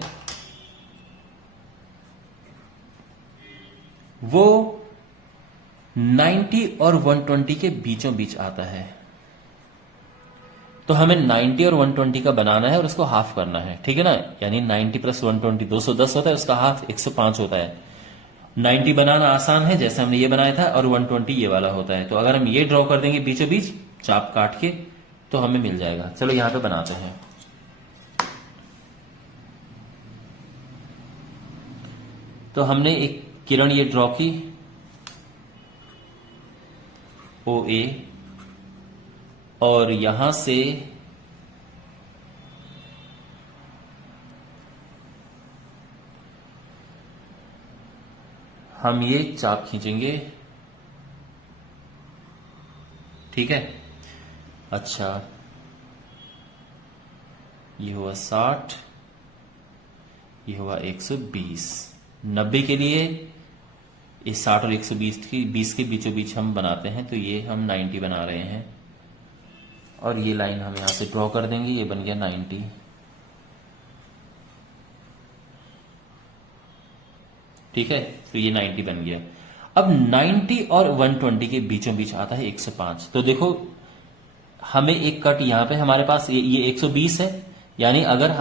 वो 90 और 120 के बीचों बीच आता है। तो हमें 90 और 120 का बनाना है और उसको हाफ करना है, ठीक है ना। यानी 90 प्लस 120 210 होता है, उसका हाफ 105 होता है। 90 बनाना आसान है, जैसे हमने ये बनाया था, और 120 ये वाला होता है। तो अगर हम ये ड्रॉ कर देंगे बीचों बीच चाप काट के, तो हमें मिल जाएगा। चलो यहां पे बनाते हैं। तो हमने एक किरण ये ड्रॉ की, OA, और यहां से हम ये चाप खींचेंगे, ठीक है। अच्छा, ये हुआ 60, ये हुआ 120। 90 के लिए इस 60 और 120 की 20 के बीचों बीच हम बनाते हैं, तो ये हम 90 बना रहे हैं। और ये लाइन हम यहां से ड्रॉ कर देंगे, ये बन गया 90, ठीक है। तो ये 90 बन गया। अब 90 और 120 के बीचों बीच आता है 105। तो देखो, हमें एक कट यहां पे हमारे पास ये 120 है, यानी अगर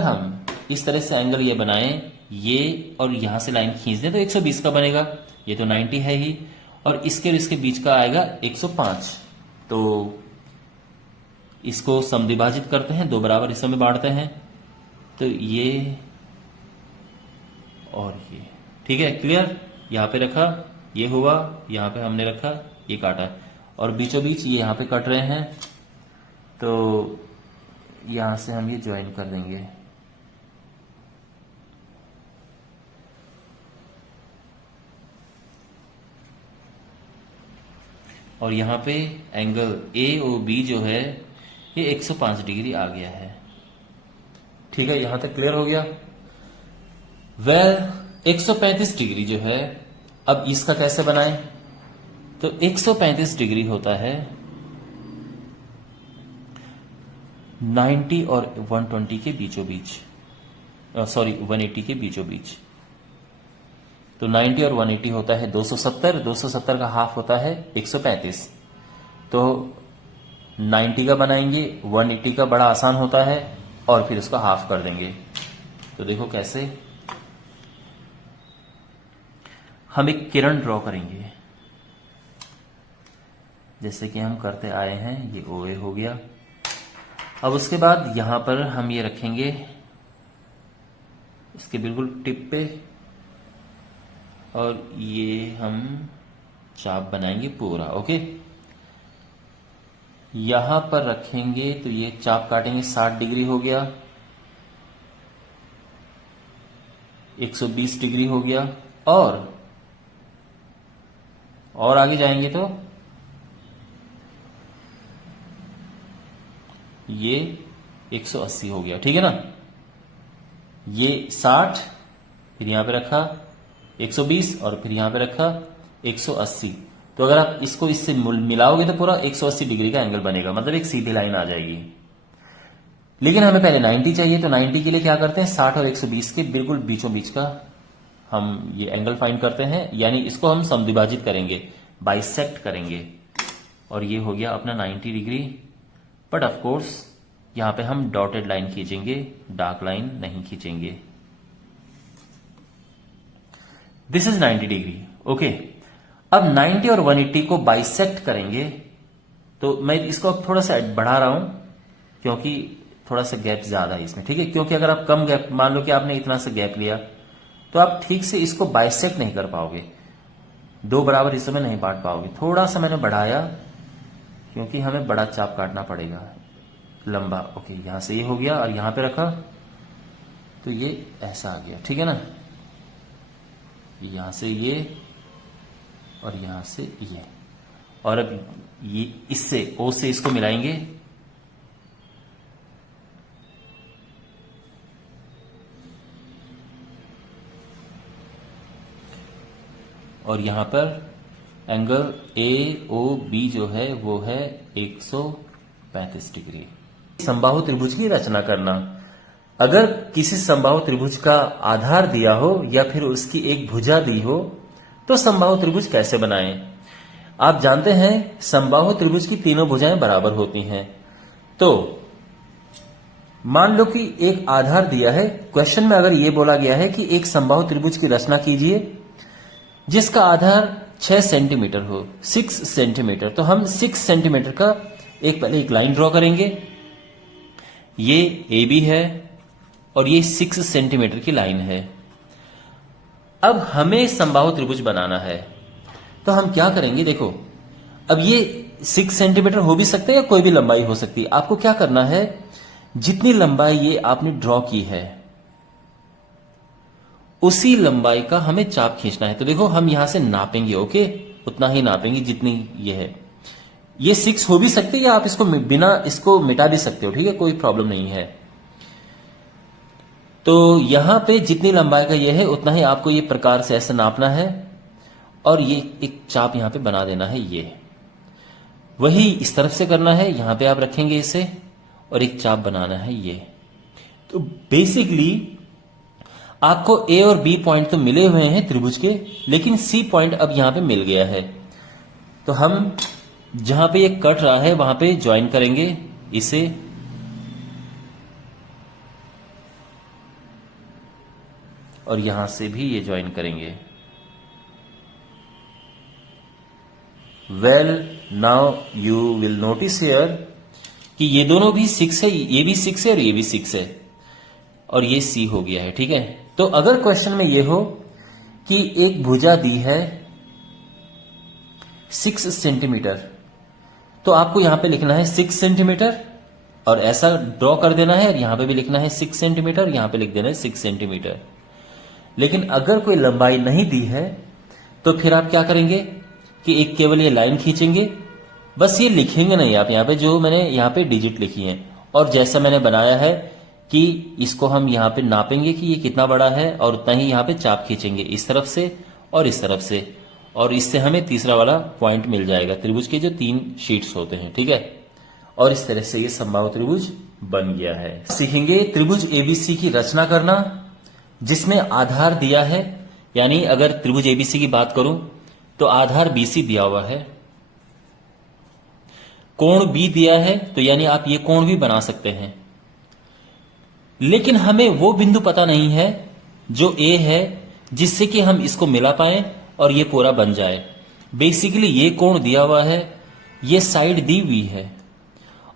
हम इस तरह से एंगल ये बनाएं, ये और यहां से लाइन खींच दें, तो 120 का बनेगा। ये तो 90 है ही, और इसके बीच का आएगा 105। तो इसको समद्विभाजित करते हैं, 2 बराबर हिस्सों में बांटते हैं। तो ये और ये, ठीक है, क्लियर। यहां पे रखा, ये हुआ, यहां पे हमने रखा, ये काटा, और बीचों बीच ये यहां पे कट रहे हैं। तो यहां से हम ये ज्वाइन कर देंगे। और यहां पे एंगल AOB जो है ये 105 डिग्री आ गया है। ठीक है, यहां तक क्लियर हो गया। वेल 135 डिग्री जो है, अब इसका कैसे बनाएं? तो 135 डिग्री होता है 90 और 120 के बीचों बीच, सॉरी 180 के बीचों बीच। तो 90 और 180 होता है 270, 270 का हाफ होता है 135। तो 90 का बनाएंगे, 180 का बड़ा आसान होता है, और फिर उसका हाफ कर देंगे। तो देखो कैसे, हम एक किरण ड्रॉ करेंगे जैसे कि हम करते आए हैं। ये OA हो गया। अब उसके बाद यहां पर हम ये रखेंगे इसके बिल्कुल टिप पे, और ये हम चाप बनाएंगे पूरा। ओके, यहां पर रखेंगे तो ये चाप काटेंगे, 60 डिग्री हो गया, 120 डिग्री हो गया, और आगे जाएंगे तो ये 180 हो गया। ठीक है ना, ये 60, फिर यहां पे रखा 120, और फिर यहां पे रखा 180। तो अगर आप इसको इससे मिलाओगे तो पूरा 180 डिग्री का एंगल बनेगा, मतलब एक सीधी लाइन आ जाएगी। लेकिन हमें पहले 90 चाहिए, तो 90 के लिए क्या करते हैं, 60 और 120 के बिल्कुल बीचों बीच का हम ये एंगल फाइंड करते हैं, यानी इसको हम समद्विभाजित करेंगे, बाइसेक्ट करेंगे, और ये हो गया अपना 90 डिग्री। बट ऑफ कोर्स यहां पे हम डॉटेड लाइन खींचेंगे, डार्क लाइन नहीं खींचेंगे। This is 90 degree. ओके, अब 90 और 180 को बाइसेक्ट करेंगे। तो मैं इसको अब थोड़ा सा बढ़ा रहा हूं क्योंकि थोड़ा सा गैप ज्यादा है इसमें। ठीक है, क्योंकि अगर आप कम गैप, मान लो कि आपने इतना सा गैप लिया, तो आप ठीक से इसको बाइसेक्ट नहीं कर पाओगे, दो बराबर हिस्सों में नहीं बांट पाओगे। थोड़ा सा मैंने बढ़ाया क्योंकि हमें बड़ा चाप काटना पड़ेगा, लंबा। ओके, यहां से ये हो गया, और यहां पे रखा तो ये ऐसा आ गया। ठीक है ना, यहां से ये और यहां से ये, और अब ये इससे O से इसको मिलाएंगे, और यहां पर एंगल AOB जो है वो है 135 डिग्री। समबाहु त्रिभुज की रचना करना। अगर किसी समबाहु त्रिभुज का आधार दिया हो या फिर उसकी एक भुजा दी हो तो समबाहु त्रिभुज कैसे बनाएं? आप जानते हैं समबाहु त्रिभुज की तीनों भुजाएं बराबर होती हैं। तो मान लो कि एक आधार दिया है, क्वेश्चन में अगर यह बोला गया है कि एक समबाहु त्रिभुज की रचना कीजिए जिसका आधार 6 सेंटीमीटर हो, 6 सेंटीमीटर। तो हम 6 सेंटीमीटर का पहले एक लाइन ड्रॉ करेंगे, ये AB है और ये 6 सेंटीमीटर की लाइन है। अब हमें समबाहु त्रिभुज बनाना है, तो हम क्या करेंगे, देखो अब ये 6 सेंटीमीटर हो भी सकते हैं या कोई भी लंबाई हो सकती है। आपको क्या करना है, जितनी लंबाई ये आपने ड्रॉ की है उसी लंबाई का हमें चाप खींचना है। तो देखो हम यहां से नापेंगे, ओके, उतना ही नापेंगे जितनी ये है। ये 6 हो भी सकते हैं या आप इसको बिना इसको मिटा भी सकते हो, ठीक है, कोई प्रॉब्लम नहीं है। तो यहां पे जितनी लंबाई का ये है उतना ही आपको ये प्रकार से ऐसे नापना है, और ये एक चाप यहां पे बना देना है। ये वही इस तरफ से करना है, यहां पे आप रखेंगे इसे, और एक चाप बनाना है ये। तो बेसिकली आपको A और B पॉइंट तो मिले हुए हैं त्रिभुज के, लेकिन C पॉइंट अब यहां पे मिल गया है। तो हम जहां पे ये कट रहा है वहां पे ज्वाइन करेंगे इसे, और यहां से भी ये ज्वाइन करेंगे। Well now you will notice here कि ये दोनों भी 6 है, ये भी 6 है और ये भी 6 है, और ये C हो गया है। ठीक है, तो अगर क्वेश्चन में ये हो कि एक भुजा दी है 6 सेंटीमीटर, तो आपको यहां पे लिखना है 6 सेंटीमीटर और ऐसा ड्रॉ कर देना है, और यहां पे भी लिखना है 6 सेंटीमीटर, यहां पे लिख देना है 6 सेंटीमीटर। लेकिन अगर कोई लंबाई नहीं दी है तो फिर आप क्या करेंगे कि एक केवल ये लाइन खींचेंगे, बस ये लिखेंगे नहीं आप यहां पे, जो मैंने यहां पे डिजिट लिखी है, और जैसा मैंने बनाया है कि इसको हम यहाँ पे नापेंगे कि ये कितना बड़ा है और उतना ही यहाँ पे चाप खींचेंगे इस तरफ से और इस तरफ से, और इससे हमें तीसरा वाला पॉइंट मिल जाएगा त्रिभुज के जो 3 शीट्स होते हैं, ठीक है। और इस तरह से ये समबाहु त्रिभुज बन गया है। सीखेंगे त्रिभुज एबीसी की रचना करना जिसमें आधार दिया है, यानी अगर त्रिभुज एबीसी की बात करूं तो आधार बीसी दिया हुआ है, कोण बी दिया है, तो यानी आप ये कोण भी बना सकते हैं, लेकिन हमें वो बिंदु पता नहीं है जो ए है जिससे कि हम इसको मिला पाए और ये पूरा बन जाए। बेसिकली ये कोण दिया हुआ है, ये साइड दी हुई है,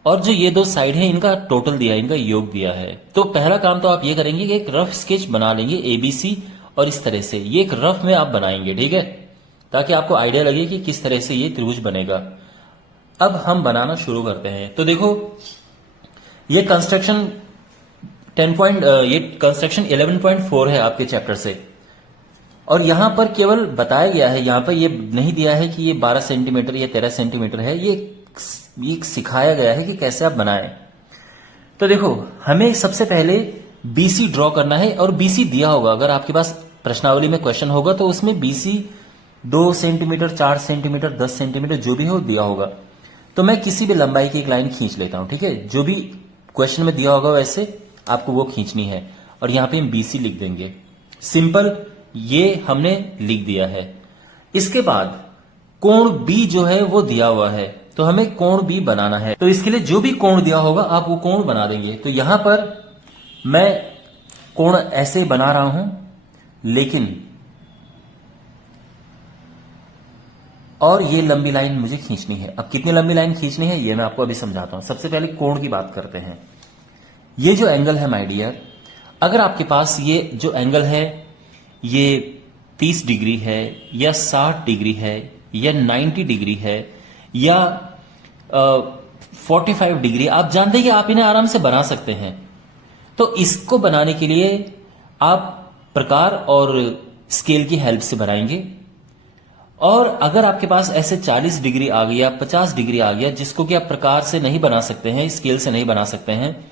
और जो ये 2 साइड है इनका टोटल दिया है, इनका योग दिया है। तो पहला काम तो आप ये करेंगे कि एक रफ स्केच बना लेंगे एबीसी, और इस तरह से ये एक रफ में आप बनाएंगे, ठीक है, ताकि आपको आइडिया लगे कि किस तरह से ये त्रिभुज बनेगा। अब हम बनाना शुरू करते हैं। तो देखो ये कंस्ट्रक्शन 11.4 है आपके चैप्टर से, और यहां पर केवल बताया गया है, यहां पर ये नहीं दिया है कि ये 12 सेंटीमीटर या 13 सेंटीमीटर है, ये सिखाया गया है कि कैसे आप बनाएं। तो देखो हमें सबसे पहले बीसी ड्रॉ करना है, और बीसी दिया होगा, अगर आपके पास प्रश्नावली में क्वेश्चन होगा तो उसमें बीसी 2 सेंटीमीटर, 4 सेंटीमीटर, 10 सेंटीमीटर जो भी हो दिया होगा। तो मैं किसी भी लंबाई की एक लाइन खींच लेता हूं, ठीक है, जो भी क्वेश्चन में दिया होगा वैसे आपको वो खींचनी है, और यहां पे हम बीसी लिख देंगे। सिंपल, ये हमने लिख दिया है। इसके बाद कोण बी जो है वो दिया हुआ है, तो हमें कोण बी बनाना है। तो इसके लिए जो भी कोण दिया होगा आप वो कोण बना देंगे। तो यहां पर मैं कोण ऐसे बना रहा हूं, लेकिन और ये लंबी लाइन मुझे खींचनी है। अब कितनी लंबी लाइन खींचनी है ये मैं आपको अभी समझाता हूं। सबसे पहले कोण की बात करते हैं। ये जो एंगल है माय डियर, अगर आपके पास ये जो एंगल है ये 30 डिग्री है या 60 डिग्री है या 90 डिग्री है या 45 डिग्री, आप जानते हैं कि आप इन्हें आराम से बना सकते हैं। तो इसको बनाने के लिए आप प्रकार और स्केल की हेल्प से बनाएंगे। और अगर आपके पास ऐसे 40 डिग्री आ गया, 50 डिग्री आ गया, जिसको कि आप प्रकार से नहीं बना सकते हैं, स्केल से नहीं बना सकते हैं,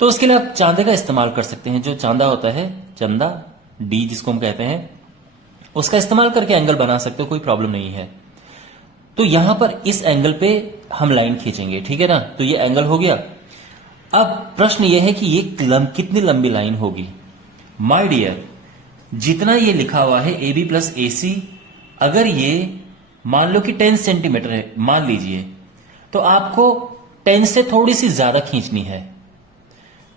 तो उसके लिए आप चांदे का इस्तेमाल कर सकते हैं। जो चांदा होता है, चंदा डी जिसको हम कहते हैं, उसका इस्तेमाल करके एंगल बना सकते हो, कोई प्रॉब्लम नहीं है। तो यहां पर इस एंगल पे हम लाइन खींचेंगे, ठीक है ना। तो ये एंगल हो गया। अब प्रश्न ये है कि ये कितनी लंबी लाइन होगी। माय डियर, जितना ये लिखा हुआ है AB प्लस AC, अगर ये मान लो कि 10 सेंटीमीटर है, मान लीजिए, तो आपको 10 से थोड़ी सी ज्यादा खींचनी है।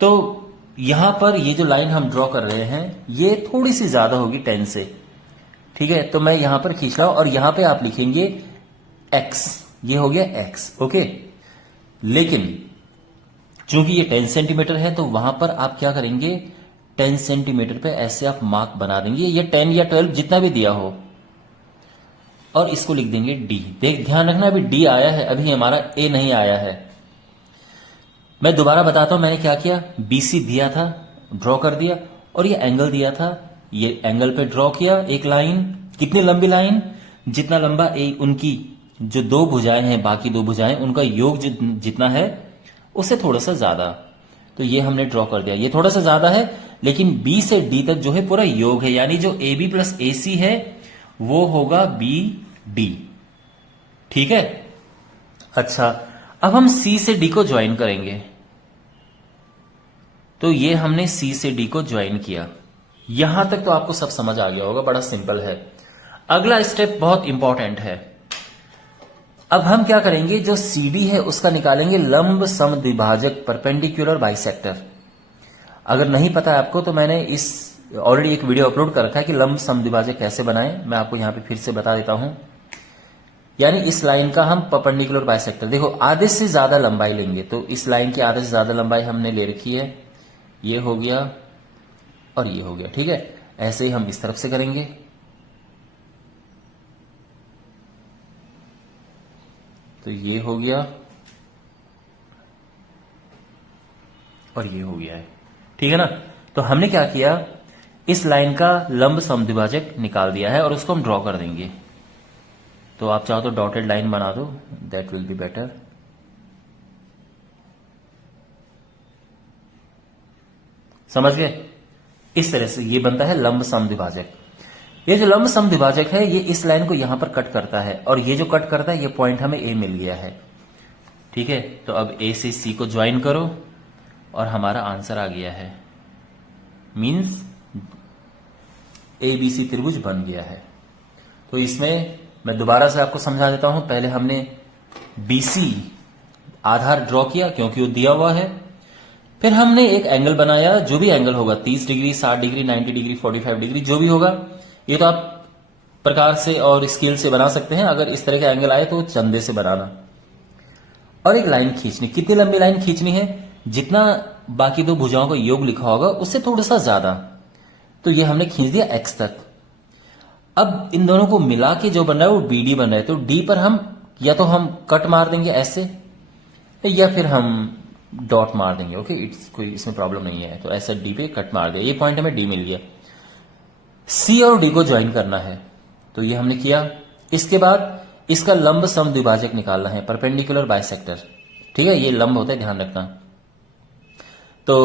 तो यहां पर ये जो लाइन हम ड्रॉ कर रहे हैं ये थोड़ी सी ज्यादा होगी 10 से, ठीक है। तो मैं यहां पर खींच रहा हूं, और यहां पे आप लिखेंगे x, ये हो गया x, ओके। लेकिन चूंकि ये 10 सेंटीमीटर है, तो वहां पर आप क्या करेंगे, 10 सेंटीमीटर पे ऐसे आप मार्क बना देंगे, ये 10 या 12 जितना भी दिया हो, और इसको लिख देंगे D। देख ध्यान रखना, अभी D आया है, अभी हमारा A नहीं आया है। मैं दोबारा बताता हूं मैंने क्या किया। BC दिया था, ड्रॉ कर दिया, और ये एंगल दिया था, ये एंगल पे ड्रॉ किया एक लाइन। कितनी लंबी लाइन, जितना लंबा उनकी जो 2 भुजाएं हैं, बाकी 2 भुजाएं, उनका योग जितना है उससे थोड़ा सा ज्यादा। तो ये हमने ड्रॉ कर दिया, ये थोड़ा सा ज्यादा है, लेकिन B से D तक जो है पूरा योग है, यानी जो AB प्लस AC है वो होगा BD, ठीक है। अच्छा, अब हम C से D को ज्वाइन करेंगे। तो ये हमने C से D को ज्वाइन किया। यहां तक तो आपको सब समझ आ गया होगा, बड़ा सिंपल है। अगला स्टेप बहुत इंपॉर्टेंट है। अब हम क्या करेंगे, जो CD है उसका निकालेंगे लंब समद्विभाजक, परपेंडिकुलर बाइसेक्टर। अगर नहीं पता है आपको तो मैंने इस ऑलरेडी एक वीडियो अपलोड कर रखा है कि लंब समद्विभाजक कैसे बनाएं, मैं आपको यहां पे फिर से बता देता हूं। यानी इस लाइन का हम परपेंडिकुलर बाइसेक्टर, देखो आधे से ज्यादा लंबाई लेंगे, तो इस लाइन की आधे से ज्यादा लंबाई हमने ले रखी है, ये हो गया और ये हो गया, ठीक है। ऐसे ही हम इस तरफ से करेंगे। तो ये हो गया और ये हो गया है, ठीक है ना। तो हमने क्या किया, इस लाइन का लंब समद्विभाजक निकाल दिया है और उसको हम ड्रॉ कर देंगे। तो आप चाहो तो डॉटेड लाइन बना दो, दैट विल बी बेटर। समझ गए? इस तरह से ये बनता है लंब समद्विभाजक। ये जो लंब समद्विभाजक है ये इस लाइन को यहां पर कट करता है, और ये जो कट करता है ये पॉइंट हमें ए मिल गया है। ठीक है, तो अब ए से सी को ज्वाइन करो और हमारा आंसर आ गया है, मींस एबीसी त्रिभुज बन गया है। तो इसमें मैं दोबारा से आपको समझा देता हूं। पहले हमने बीसी आधार ड्रॉ किया क्योंकि वो दिया हुआ है, फिर हमने एक एंगल बनाया, जो भी एंगल होगा 30 डिग्री, 60 डिग्री, 90 डिग्री, 45 डिग्री, जो भी होगा। ये तो आप प्रकार से और स्केल से बना सकते हैं। अगर इस तरह का एंगल आए तो चंदे से बनाना, और एक लाइन खींचनी। कितनी लंबी लाइन खींचनी है? जितना बाकी दो भुजाओं का योग लिखा होगा उससे थोड़ा सा ज्यादा। तो ये हमने खींच दिया एक्स तक। अब इन दोनों को मिला के जो बन रहा है वो बीडी बन रहा है। तो डी पर हम या तो हम कट मार देंगे ऐसे, या फिर हम डॉट मार देंगे। ओके, इट्स कोई इसमें प्रॉब्लम नहीं है। तो ऐसा डी पे कट मार दिया, ये पॉइंट हमें डी मिल गया। सी और डी को ज्वाइन करना है, तो ये हमने किया। इसके बाद इसका लंब समद्विभाजक निकालना है, परपेंडिकुलर बाइसेक्टर। ठीक है, ये लंब होता है, ध्यान रखना। तो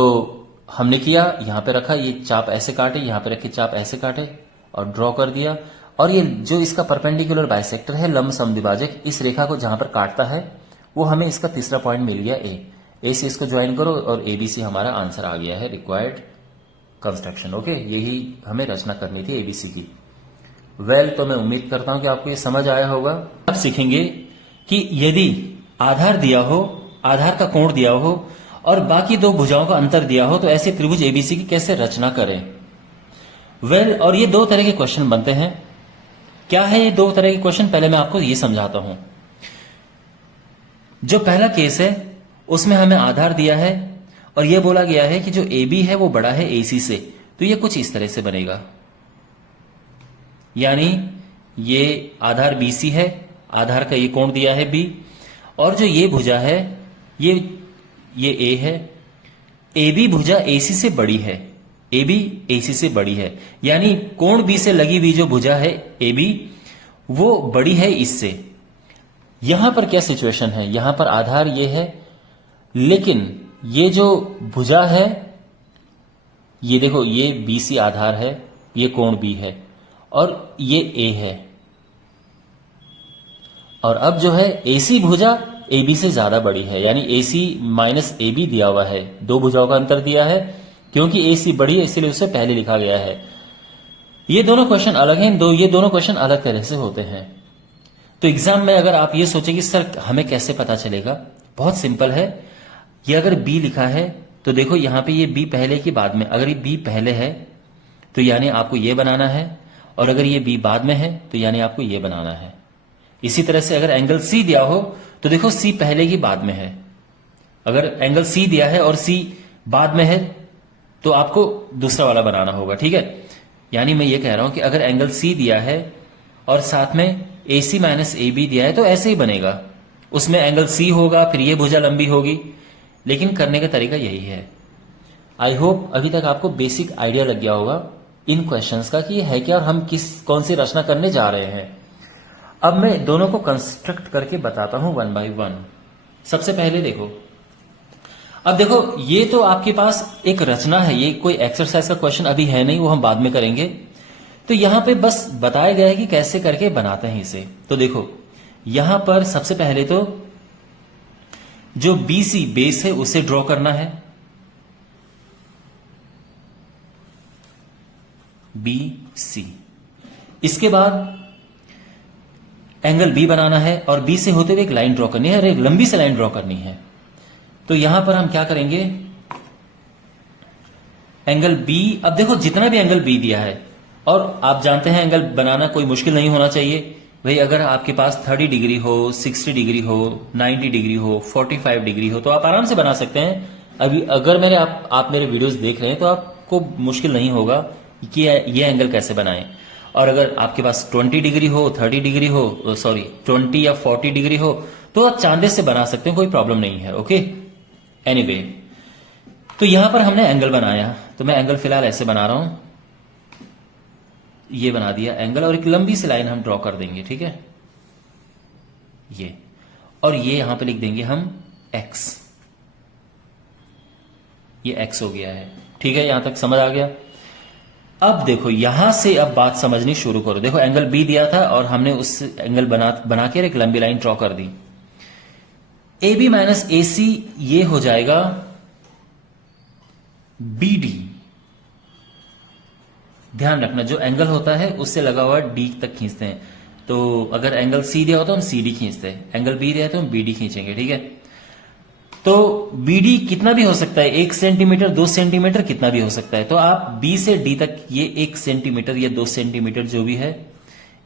हमने किया, यहां पे रखा, ये चाप ऐसे काटे, यहां पे रखे चाप ऐसे काटे और ड्रॉ कर दिया। और ये जो इसका परपेंडिकुलर बाइसेक्टर है, लंब समद्विभाजक, इस रेखा को जहां पर काटता है वो हमें इसका तीसरा पॉइंट मिल गया ए से इसको ज्वाइन करो और एबीसी हमारा आंसर आ गया है, रिक्वायर्ड कंस्ट्रक्शन। ओके, यही हमें रचना करनी थी एबीसी की। वेल, तो मैं उम्मीद करता हूं कि आपको ये समझ आया होगा। अब सीखेंगे कि यदि आधार दिया हो, आधार का कोण दिया हो और बाकी दो भुजाओं का अंतर दिया हो, तो ऐसे त्रिभुज एबीसी की कैसे रचना करें। वेल, और ये दो तरह के क्वेश्चन बनते हैं। क्या है ये दो तरह के क्वेश्चन? पहले मैं आपको ये समझाता हूं। जो पहला केस है उसमें हमें आधार दिया है और यह बोला गया है कि जो AB है वो बड़ा है AC से, तो ये कुछ इस तरह से बनेगा। यानी ये आधार BC है, आधार का ये कोण दिया है B, और जो ये भुजा है ये A है। AB भुजा AC से बड़ी है, AB AC से बड़ी है, यानी कोण B से लगी हुई जो भुजा है AB वो बड़ी है इससे। यहां पर क्या सिचुएशन है? यहां पर आधार ये है, लेकिन ये जो भुजा है, ये देखो, ये BC आधार है, ये कोण B है और ये A है। और अब जो है AC भुजा AB से ज्यादा बड़ी है, यानी AC माइनस AB दिया हुआ है, दो भुजाओं का अंतर दिया है। क्योंकि AC बड़ी है इसलिए उसे पहले लिखा गया है। ये दोनों क्वेश्चन अलग हैं, ये दोनों क्वेश्चन अलग तरह से होते हैं। तो एग्जाम में अगर आप ये सोचें कि सर हमें कैसे पता चलेगा, बहुत सिंपल है। ये अगर B लिखा है तो देखो यहां पे ये B पहले की बाद में, अगर ये B पहले है तो यानी आपको ये बनाना है, और अगर ये B बाद में है तो यानी आपको ये बनाना है। इसी तरह से अगर एंगल C दिया हो तो देखो C पहले की बाद में है। अगर एंगल C दिया है और C बाद में है तो आपको दूसरा वाला बनाना होगा। ठीक है, यानी मैं ये कह रहा हूं कि अगर एंगल C दिया है और साथ में AC माइनस AB दिया है तो ऐसे ही बनेगा। उसमें एंगल C होगा, फिर ये भुजा लंबी होगी, लेकिन करने का तरीका यही है। आई होप अभी तक आपको बेसिक आइडिया लग गया होगा इन क्वेश्चंस का कि ये है क्या और हम कौन सी रचना करने जा रहे हैं। अब मैं दोनों को कंस्ट्रक्ट करके बताता हूं वन बाय वन। सबसे पहले देखो, अब देखो ये तो आपके पास एक रचना है, ये कोई एक्सरसाइज का क्वेश्चन अभी है नहीं, वो हम बाद में करेंगे। तो यहां पे बस बताया गया है कि कैसे करके बनाते हैं इसे। तो देखो यहां पर सबसे पहले तो जो BC बेस है उसे ड्रॉ करना है, BC। इसके बाद एंगल B बनाना है और B से होते हुए एक लाइन ड्रॉ करनी है और एक लंबी सी लाइन ड्रॉ करनी है। तो यहां पर हम क्या करेंगे, एंगल B, अब देखो जितना भी एंगल B दिया है, और आप जानते हैं एंगल बनाना कोई मुश्किल नहीं होना चाहिए भाई। अगर आपके पास 30 डिग्री हो, 60 डिग्री हो, 90 डिग्री हो, 45 डिग्री हो तो आप आराम से बना सकते हैं। अभी अगर आप मेरे वीडियोस देख रहे हैं तो आपको मुश्किल नहीं होगा कि ये एंगल कैसे बनाएं। और अगर आपके पास 20 डिग्री हो, 30 डिग्री हो, सॉरी 20 या 40 डिग्री हो तो आप चांदे से बना सकते हैं, कोई प्रॉब्लम नहीं है। ओके, एनीवे, तो यहां पर हमने एंगल बनाया, तो मैं एंगल फिलहाल ऐसे बना रहा हूं, ये बना दिया एंगल, और एक लंबी सी लाइन हम ड्रॉ कर देंगे। ठीक है, ये, और ये यहां पे लिख देंगे हम x। ये x हो गया है। ठीक है, यहां तक समझ आ गया। अब देखो यहां से अब बात समझनी शुरू करो। देखो एंगल बी दिया था और हमने उस एंगल बना के एक लंबी लाइन ड्रॉ कर दी। ए बी माइनस ए सी ये हो जाएगा बी डी। ध्यान रखना जो एंगल होता है उससे लगा हुआ डी तक खींचते हैं। तो अगर एंगल सी दिया हो तो हम सी डी खींचते हैं, एंगल बी दिया है तो हम बी डी खींचेंगे। ठीक है, तो BD कितना भी हो सकता है, 1 सेंटीमीटर 2 सेंटीमीटर कितना भी हो सकता है। तो आप B से D तक ये 1 सेंटीमीटर या 2 सेंटीमीटर जो भी है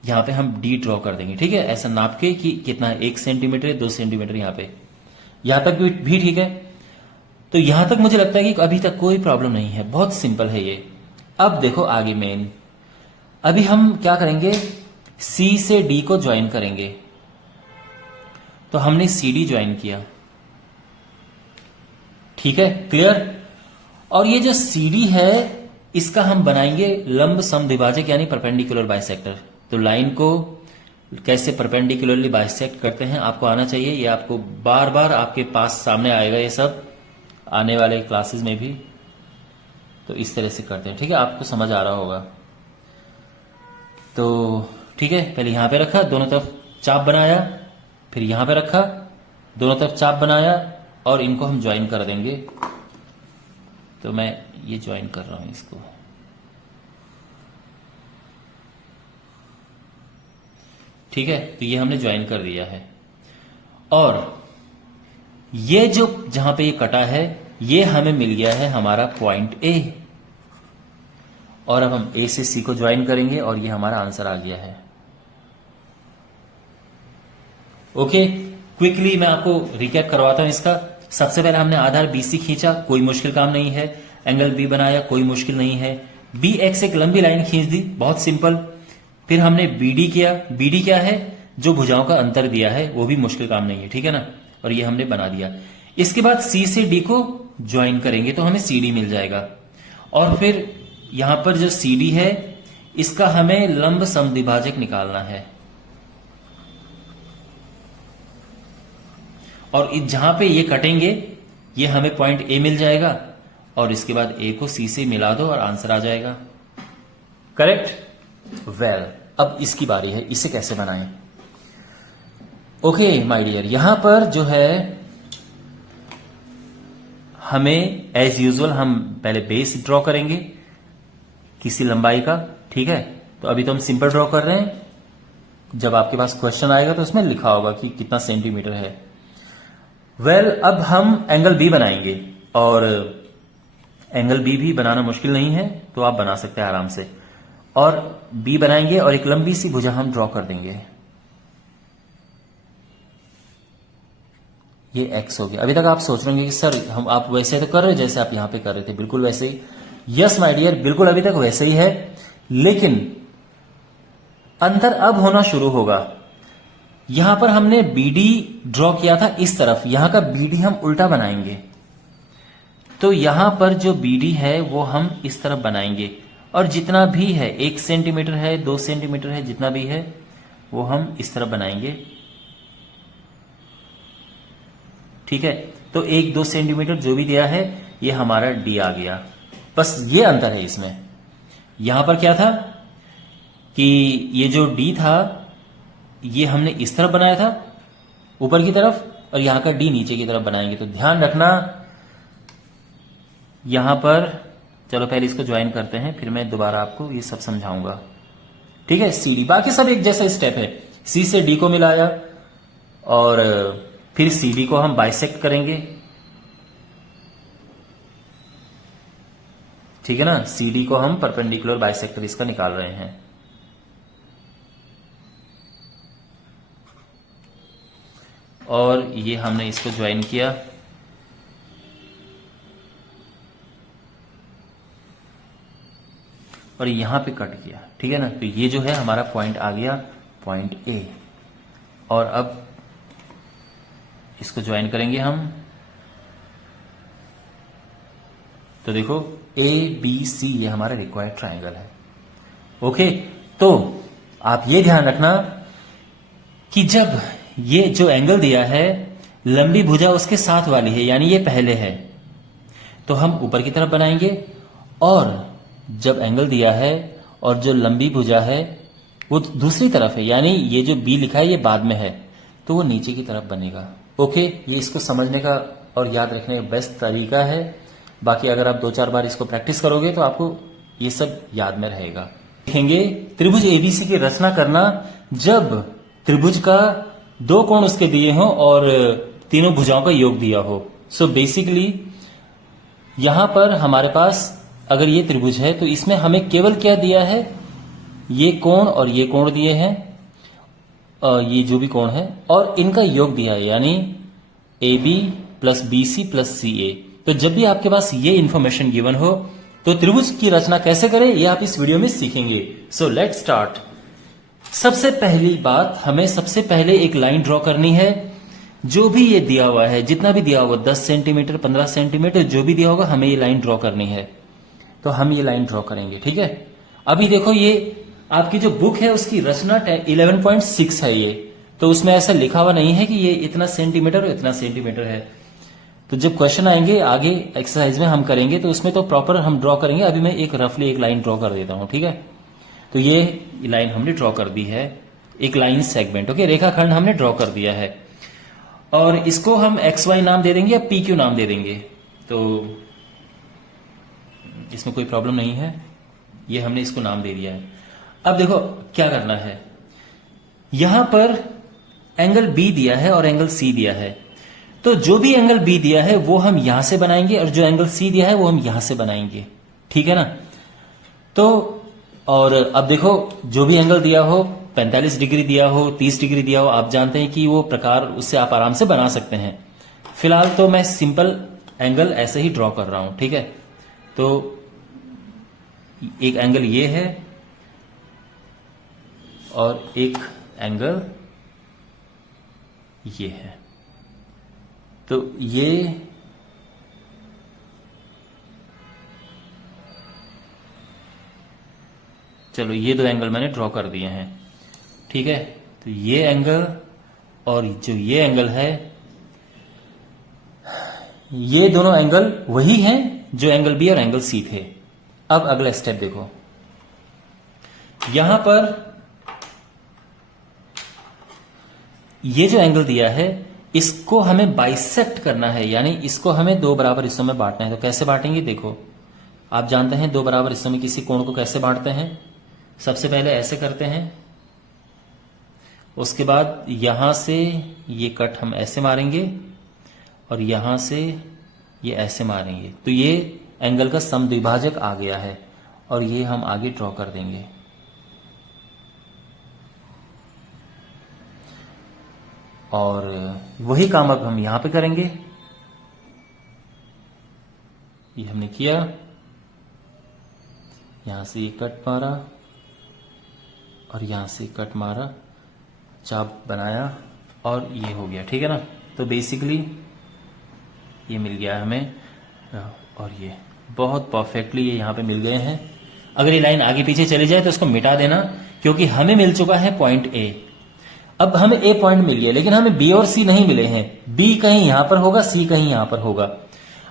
यहां पे हम D ड्रॉ कर देंगे। ठीक है, ऐसा नाप के कि कितना है, 1 सेंटीमीटर या 2 सेंटीमीटर यहां पे, यहां तक भी ठीक है। तो यहां तक मुझे लगता है कि अभी तक कोई प्रॉब्लम नहीं है, बहुत सिंपल है ये। अब देखो आगे मेन, अभी हम क्या करेंगे, C से D को ज्वाइन करेंगे। तो हमने CD ज्वाइन किया। ठीक है, क्लियर। और ये जो CD है इसका हम बनाएंगे लंब समद्विभाजक यानी परपेंडिकुलर बाइसेक्टर। तो लाइन को कैसे परपेंडिकुलरली बाइसेक्ट करते हैं आपको आना चाहिए। ये आपको बार बार आपके पास सामने आएगा, ये सब आने वाले क्लासेस में भी। तो इस तरह से करते हैं। ठीक है, आपको समझ आ रहा होगा। तो ठीक है, पहले यहां पे रखा, दोनों तरफ चाप बनाया, फिर यहां पे रखा, दोनों तरफ चाप बनाया और इनको हम ज्वाइन कर देंगे। तो मैं ये ज्वाइन कर रहा हूं इसको। ठीक है, तो ये हमने ज्वाइन कर दिया है। और ये जो जहां पे ये कटा है ये हमें मिल गया है हमारा पॉइंट ए। और अब हम ए से सी को ज्वाइन करेंगे और ये हमारा आंसर आ गया है। ओके, क्विकली मैं आपको रिकैप करवाता हूं इसका। सबसे पहले हमने आधार BC खींचा, कोई मुश्किल काम नहीं है। एंगल B बनाया, कोई मुश्किल नहीं है। BX एक लंबी लाइन खींच दी, बहुत सिंपल। फिर हमने BD किया। BD क्या है, जो भुजाओं का अंतर दिया है, वो भी मुश्किल काम नहीं है। ठीक है ना, और ये हमने बना दिया। इसके बाद C से D को ज्वाइन करेंगे तो हमें CD मिल जाएगा। और फिर यहां पर जो CD है इसका हमें लंब समद्विभाजक निकालना है। और जहां पे ये कटेंगे ये हमें पॉइंट ए मिल जाएगा और इसके बाद ए को सी से मिला दो और आंसर आ जाएगा। करेक्ट, वेल अब इसकी बारी है, इसे कैसे बनाएं। ओके माय डियर, यहां पर जो है हमें एज यूजुअल हम पहले बेस ड्रॉ करेंगे किसी लंबाई का। ठीक है, तो अभी तो हम सिंपल ड्रॉ कर रहे हैं, जब आपके पास क्वेश्चन आएगा तो उसमें लिखा होगा कि कितना सेंटीमीटर है। वेल अब हम एंगल बी बनाएंगे और एंगल बी भी बनाना मुश्किल नहीं है, तो आप बना सकते हैं आराम से। और बी बनाएंगे और एक लंबी सी भुजा हम ड्रॉ कर देंगे। ये एक्स हो गया। अभी तक आप सोच रहे होंगे कि सर हम आप वैसे तो कर रहे जैसे आप यहां पे कर रहे थे, बिल्कुल वैसे ही। यस माय डियर, बिल्कुल अभी तक वैसे ही है, लेकिन अंतर अब होना शुरू होगा। यहां पर हमने BD ड्रॉ किया था इस तरफ, यहां का BD हम उल्टा बनाएंगे। तो यहां पर जो BD है वो हम इस तरफ बनाएंगे और जितना भी है 1 सेंटीमीटर है 2 सेंटीमीटर है, जितना भी है वो हम इस तरफ बनाएंगे। ठीक है, तो 1-2 सेंटीमीटर जो भी दिया है ये हमारा D आ गया। बस ये अंतर है इसमें। यहां पर क्या था कि ये जो D था ये हमने इस तरफ बनाया था ऊपर की तरफ, और यहां का D नीचे की तरफ बनाएंगे। तो ध्यान रखना यहां पर, चलो पहले इसको ज्वाइन करते हैं फिर मैं दोबारा आपको ये सब समझाऊंगा। ठीक है, CD बाकी सब एक जैसा स्टेप है। C से D को मिलाया और फिर CD को हम बाइसेक्ट करेंगे। ठीक है ना, CD को हम परपेंडिकुलर बाइसेक्टर इसका निकाल रहे हैं। और ये हमने इसको ज्वाइन किया और यहां पे कट किया। ठीक है ना, तो ये जो है हमारा पॉइंट आ गया, पॉइंट A। और अब इसको ज्वाइन करेंगे हम। तो देखो ABC ये हमारा रिक्वायर्ड ट्रायंगल है। ओके, तो आप ये ध्यान रखना कि जब ये जो एंगल दिया है लंबी भुजा उसके साथ वाली है, यानी ये पहले है, तो तो हम ऊपर की तरफ बनाएंगे, और जब एंगल दिया है और जो लंबी भुजा है वो दूसरी तरफ है, यानी ये जो बी लिखा है ये बाद में है, तो वो नीचे की तरफ बनेगा। ओके, ये इसको समझने का और याद रखने का बेस्ट तरीका है। बाकी अगर आप 2-4 बार इसको प्रैक्टिस करोगे तो आपको ये सब याद में रहेगा। देखेंगे त्रिभुज एबीसी की रचना करना जब त्रिभुज का 2 कोण उसके दिए हों और तीनों भुजाओं का योग दिया हो। सो बेसिकली यहां पर हमारे पास अगर ये त्रिभुज है तो इसमें हमें केवल क्या दिया है, ये कोण और ये कोण दिए हैं, ये जो भी कोण है, और इनका योग दिया है, यानी A B plus B C plus C A. तो जब भी आपके पास ये इंफॉर्मेशन गिवन हो तो त्रिभुज की रचना कैसे करें ये आप इस वीडियो में सीखेंगे। So let's start. सबसे पहली बात, हमें सबसे पहले एक लाइन ड्रॉ करनी है। जो भी ये दिया हुआ है, जितना भी दिया होगा 10 सेंटीमीटर 15 सेंटीमीटर जो भी दिया होगा, हमें ये लाइन ड्रॉ करनी है। तो हम ये लाइन ड्रॉ करेंगे, ठीक है। अभी देखो ये आपकी जो बुक है उसकी रचना 11.6 है ये, तो उसमें ऐसा लिखा हुआ नहीं है कि ये इतना सेंटीमीटर और इतना सेंटीमीटर है। तो जब क्वेश्चन आएंगे आगे एक्सरसाइज में हम करेंगे तो उसमें तो प्रॉपर हम ड्रॉ करेंगे। अभी मैं एक रफली एक लाइन ड्रॉ कर देता हूं, ठीक है। तो ये लाइन हमने ड्रॉ कर दी है, एक लाइन सेगमेंट, ओके, रेखाखंड हमने ड्रॉ कर दिया है। और इसको हम एक्स वाई नाम दे देंगे या पी क्यू नाम दे देंगे, तो इसमें कोई प्रॉब्लम नहीं है। ये हमने इसको नाम दे दिया है। अब देखो क्या करना है, यहां पर एंगल बी दिया है और एंगल सी दिया है, तो जो भी एंगल बी दिया है वो हम यहां से बनाएंगे और जो एंगल सी दिया है वो हम यहां से बनाएंगे, ठीक है ना। तो और अब देखो जो भी एंगल दिया हो, 45 डिग्री दिया हो, 30 डिग्री दिया हो, आप जानते हैं कि वो प्रकार उससे आप आराम से बना सकते हैं। फिलहाल तो मैं सिंपल एंगल ऐसे ही ड्रॉ कर रहा हूं, ठीक है। तो एक एंगल ये है और एक एंगल ये है, तो ये चलो ये 2 एंगल मैंने ड्रॉ कर दिए हैं, ठीक है। तो ये एंगल और जो ये एंगल है, ये दोनों एंगल वही हैं जो एंगल बी और एंगल सी थे। अब अगला स्टेप देखो, यहां पर ये जो एंगल दिया है इसको हमें बाइसेक्ट करना है, यानी इसको हमें 2 बराबर हिस्सों में बांटना है। तो कैसे बांटेंगे, देखो आप जानते हैं 2 बराबर हिस्सों में किसी कोण को कैसे बांटते हैं। सबसे पहले ऐसे करते हैं, उसके बाद यहां से ये कट हम ऐसे मारेंगे और यहां से ये ऐसे मारेंगे, तो ये एंगल का समद्विभाजक आ गया है और ये हम आगे ड्रॉ कर देंगे। और वही काम अब हम यहां पे करेंगे। ये हमने किया, यहां से ये कट मारा और यहां से कट मारा, चाप बनाया और ये हो गया, ठीक है ना। तो बेसिकली ये मिल गया हमें, और ये बहुत परफेक्टली ये यहां पे मिल गए हैं। अगर ये लाइन आगे पीछे चली जाए तो इसको मिटा देना, क्योंकि हमें मिल चुका है पॉइंट ए। अब हमें ए पॉइंट मिल गया, लेकिन हमें बी और सी नहीं मिले हैं। बी कहीं यहां पर होगा, सी कहीं यहां पर होगा।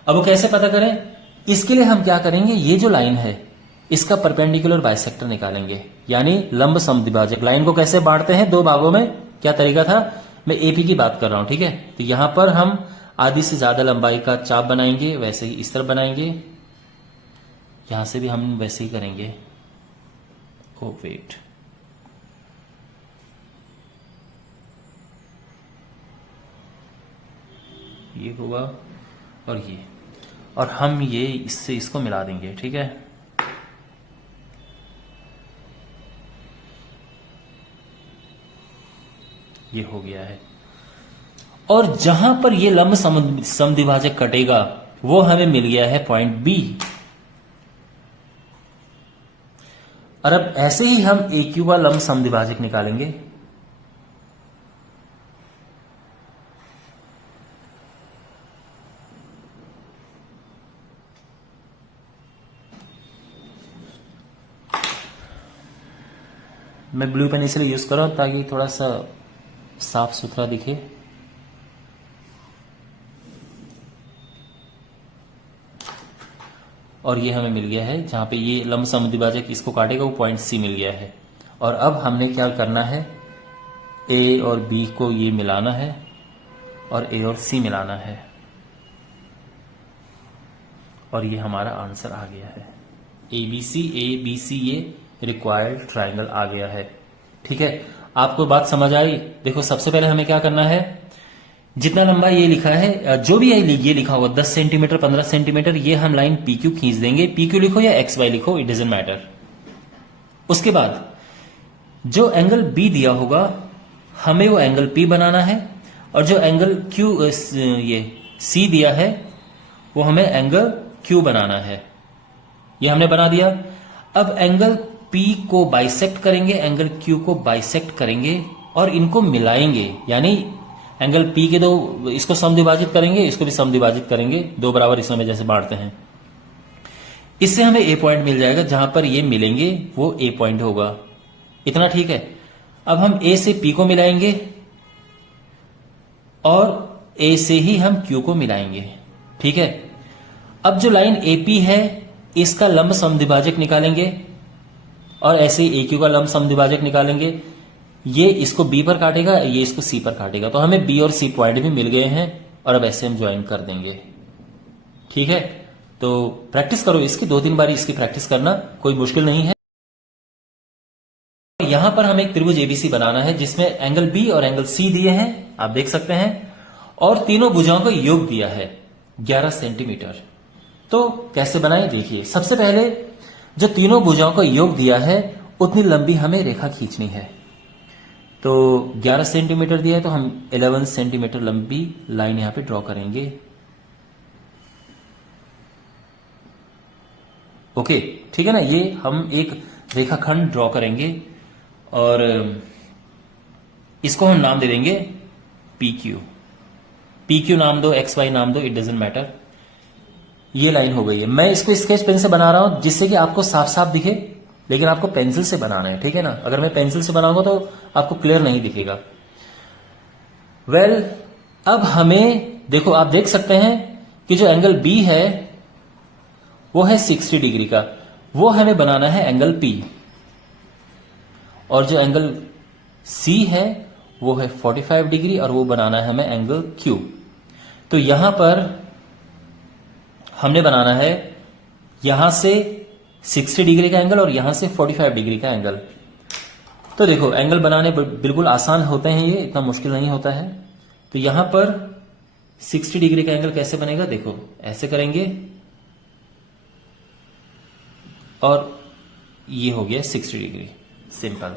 अब वो कैसे पता करें, इसके लिए हम क्या करेंगे, ये जो लाइन है इसका परपेंडिकुलर बाइसेक्टर निकालेंगे, यानी लंब समद्विभाजक। लाइन को कैसे बांटते हैं 2 भागों में, क्या तरीका था, मैं एपी की बात कर रहा हूं, ठीक है। तो यहां पर हम आधी से ज्यादा लंबाई का चाप बनाएंगे, वैसे ही इस तरफ बनाएंगे, यहां से भी हम वैसे ही करेंगे। ओ वेट, ये हुआ और ये, और हम ये इससे इसको मिला देंगे, ठीक है। ये हो गया है, और जहां पर ये लंब समद्विभाजक कटेगा वो हमें मिल गया है पॉइंट बी। और अब ऐसे ही हम ए क्यू का लंब समद्विभाजक निकालेंगे। मैं ब्लू पेन इसलिए यूज कर रहा हूं ताकि थोड़ा सा साफ सुथरा दिखे। और ये हमें मिल गया है, जहां पे ये लंब समद्विभाजक इसको काटेगा वो पॉइंट सी मिल गया है। और अब हमने क्या करना है, ए और बी को ये मिलाना है और ए और सी मिलाना है, और ये हमारा आंसर आ गया है। ए बी सी ये रिक्वायर्ड ट्राइंगल आ गया है। ठीक है, आपको बात समझ आई? देखो सबसे पहले हमें क्या करना है, जितना लंबा ये लिखा है, जो भी है ये लिखा हुआ 10 सेंटीमीटर 15 सेंटीमीटर, ये हम लाइन पी क्यू खींच देंगे। पी क्यू लिखो या एक्स वाई लिखो, इट डजेंट मैटर। उसके बाद जो एंगल बी दिया होगा हमें वो एंगल पी बनाना है, और जो एंगल क्यू ये सी दिया है वो हमें एंगल क्यू बनाना है। ये हमने बना दिया। अब एंगल पी को बाइसेक्ट करेंगे, एंगल क्यू को बाइसेक्ट करेंगे और इनको मिलाएंगे, यानी एंगल पी के दो, इसको समद्विभाजित करेंगे, इसको भी समद्विभाजित करेंगे, दो बराबर हिस्सों में जैसे बांटते हैं। इससे हमें ए पॉइंट मिल जाएगा, जहां पर ये मिलेंगे वो ए पॉइंट होगा। इतना ठीक है। अब हम ए से पी को मिलाएंगे और ए से ही हम क्यू को मिलाएंगे। ठीक है, अब जो लाइन एपी है इसका लंब समद्विभाजक निकालेंगे और ऐसे ही ए क्यू का लंब समद्विभाजक निकालेंगे। ये इसको बी पर काटेगा, ये इसको सी पर काटेगा, तो हमें बी और सी पॉइंट भी मिल गए हैं, और अब ऐसे हम ज्वाइन कर देंगे। ठीक है, तो प्रैक्टिस करो इसकी, 2-3 बार इसकी प्रैक्टिस करना, कोई मुश्किल नहीं है। यहां पर हमें एक त्रिभुज एबीसी बनाना है जिसमें एंगल बी और एंगल सी दिए हैं, आप देख सकते हैं, और तीनों भुजाओं का योग दिया है 11 सेंटीमीटर। तो कैसे बनाएं देखिए। सबसे पहले जो तीनों भुजाओं का योग दिया है उतनी लंबी हमें रेखा खींचनी है। तो 11 सेंटीमीटर दिया है तो हम 11 सेंटीमीटर लंबी लाइन यहां पे ड्रॉ करेंगे। ओके, ठीक है ना। ये हम एक रेखाखंड ड्रॉ करेंगे और इसको हम नाम दे देंगे पी क्यू। पी क्यू नाम दो, एक्स वाई नाम दो, इट डजेंट मैटर। ये लाइन हो गई है। मैं इसको स्केच पेन से बना रहा हूं जिससे कि आपको साफ साफ दिखे, लेकिन आपको पेंसिल से बनाना है, ठीक है ना। अगर मैं पेंसिल से बनाऊंगा तो आपको क्लियर नहीं दिखेगा। वेल, अब हमें देखो, आप देख सकते हैं कि जो एंगल बी है वो है 60 डिग्री का, वो हमें बनाना है एंगल पी, और जो एंगल सी है वो है 45 डिग्री और वो बनाना है हमें एंगल क्यू। तो यहां पर हमने बनाना है यहां से 60 डिग्री का एंगल और यहां से 45 डिग्री का एंगल। तो देखो एंगल बनाने बिल्कुल आसान होते हैं, ये इतना मुश्किल नहीं होता है। तो यहां पर 60 डिग्री का एंगल कैसे बनेगा, देखो ऐसे करेंगे और ये हो गया 60 डिग्री, सिंपल।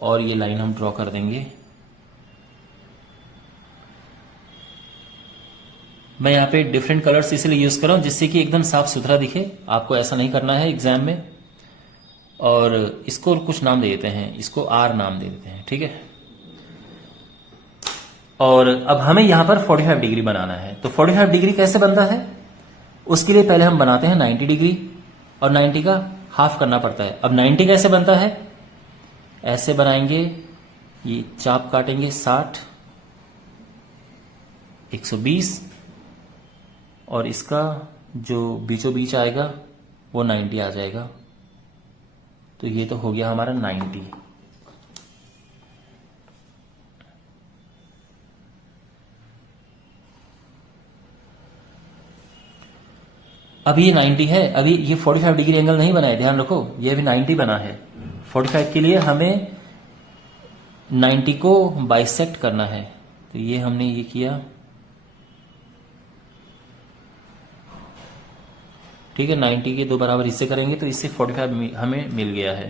और ये लाइन हम ड्रॉ कर देंगे। मैं यहाँ पे डिफरेंट कलर्स इसलिए यूज कर रहा हूं जिससे कि एकदम साफ सुथरा दिखे। आपको ऐसा नहीं करना है एग्जाम में। और इसको कुछ नाम दे देते हैं, इसको आर नाम दे देते हैं, ठीक है। और अब हमें यहां पर 45 डिग्री बनाना है। तो 45 डिग्री कैसे बनता है, उसके लिए पहले हम बनाते हैं 90 डिग्री, और 90 का हाफ करना पड़ता है। अब 90 कैसे बनता है, ऐसे बनाएंगे, ये चाप काटेंगे 60, 120, और इसका जो बीचों बीच आएगा वो 90 आ जाएगा। तो ये तो हो गया हमारा 90। अभी ये 90 है, अभी ये 45 डिग्री एंगल नहीं बना है, ध्यान रखो, ये अभी 90 बना है। 45 के लिए हमें 90 को बाइसेक्ट करना है। तो ये हमने ये किया, ठीक है। 90 के दो बराबर हिस्से करेंगे तो इससे 45 हमें मिल गया है।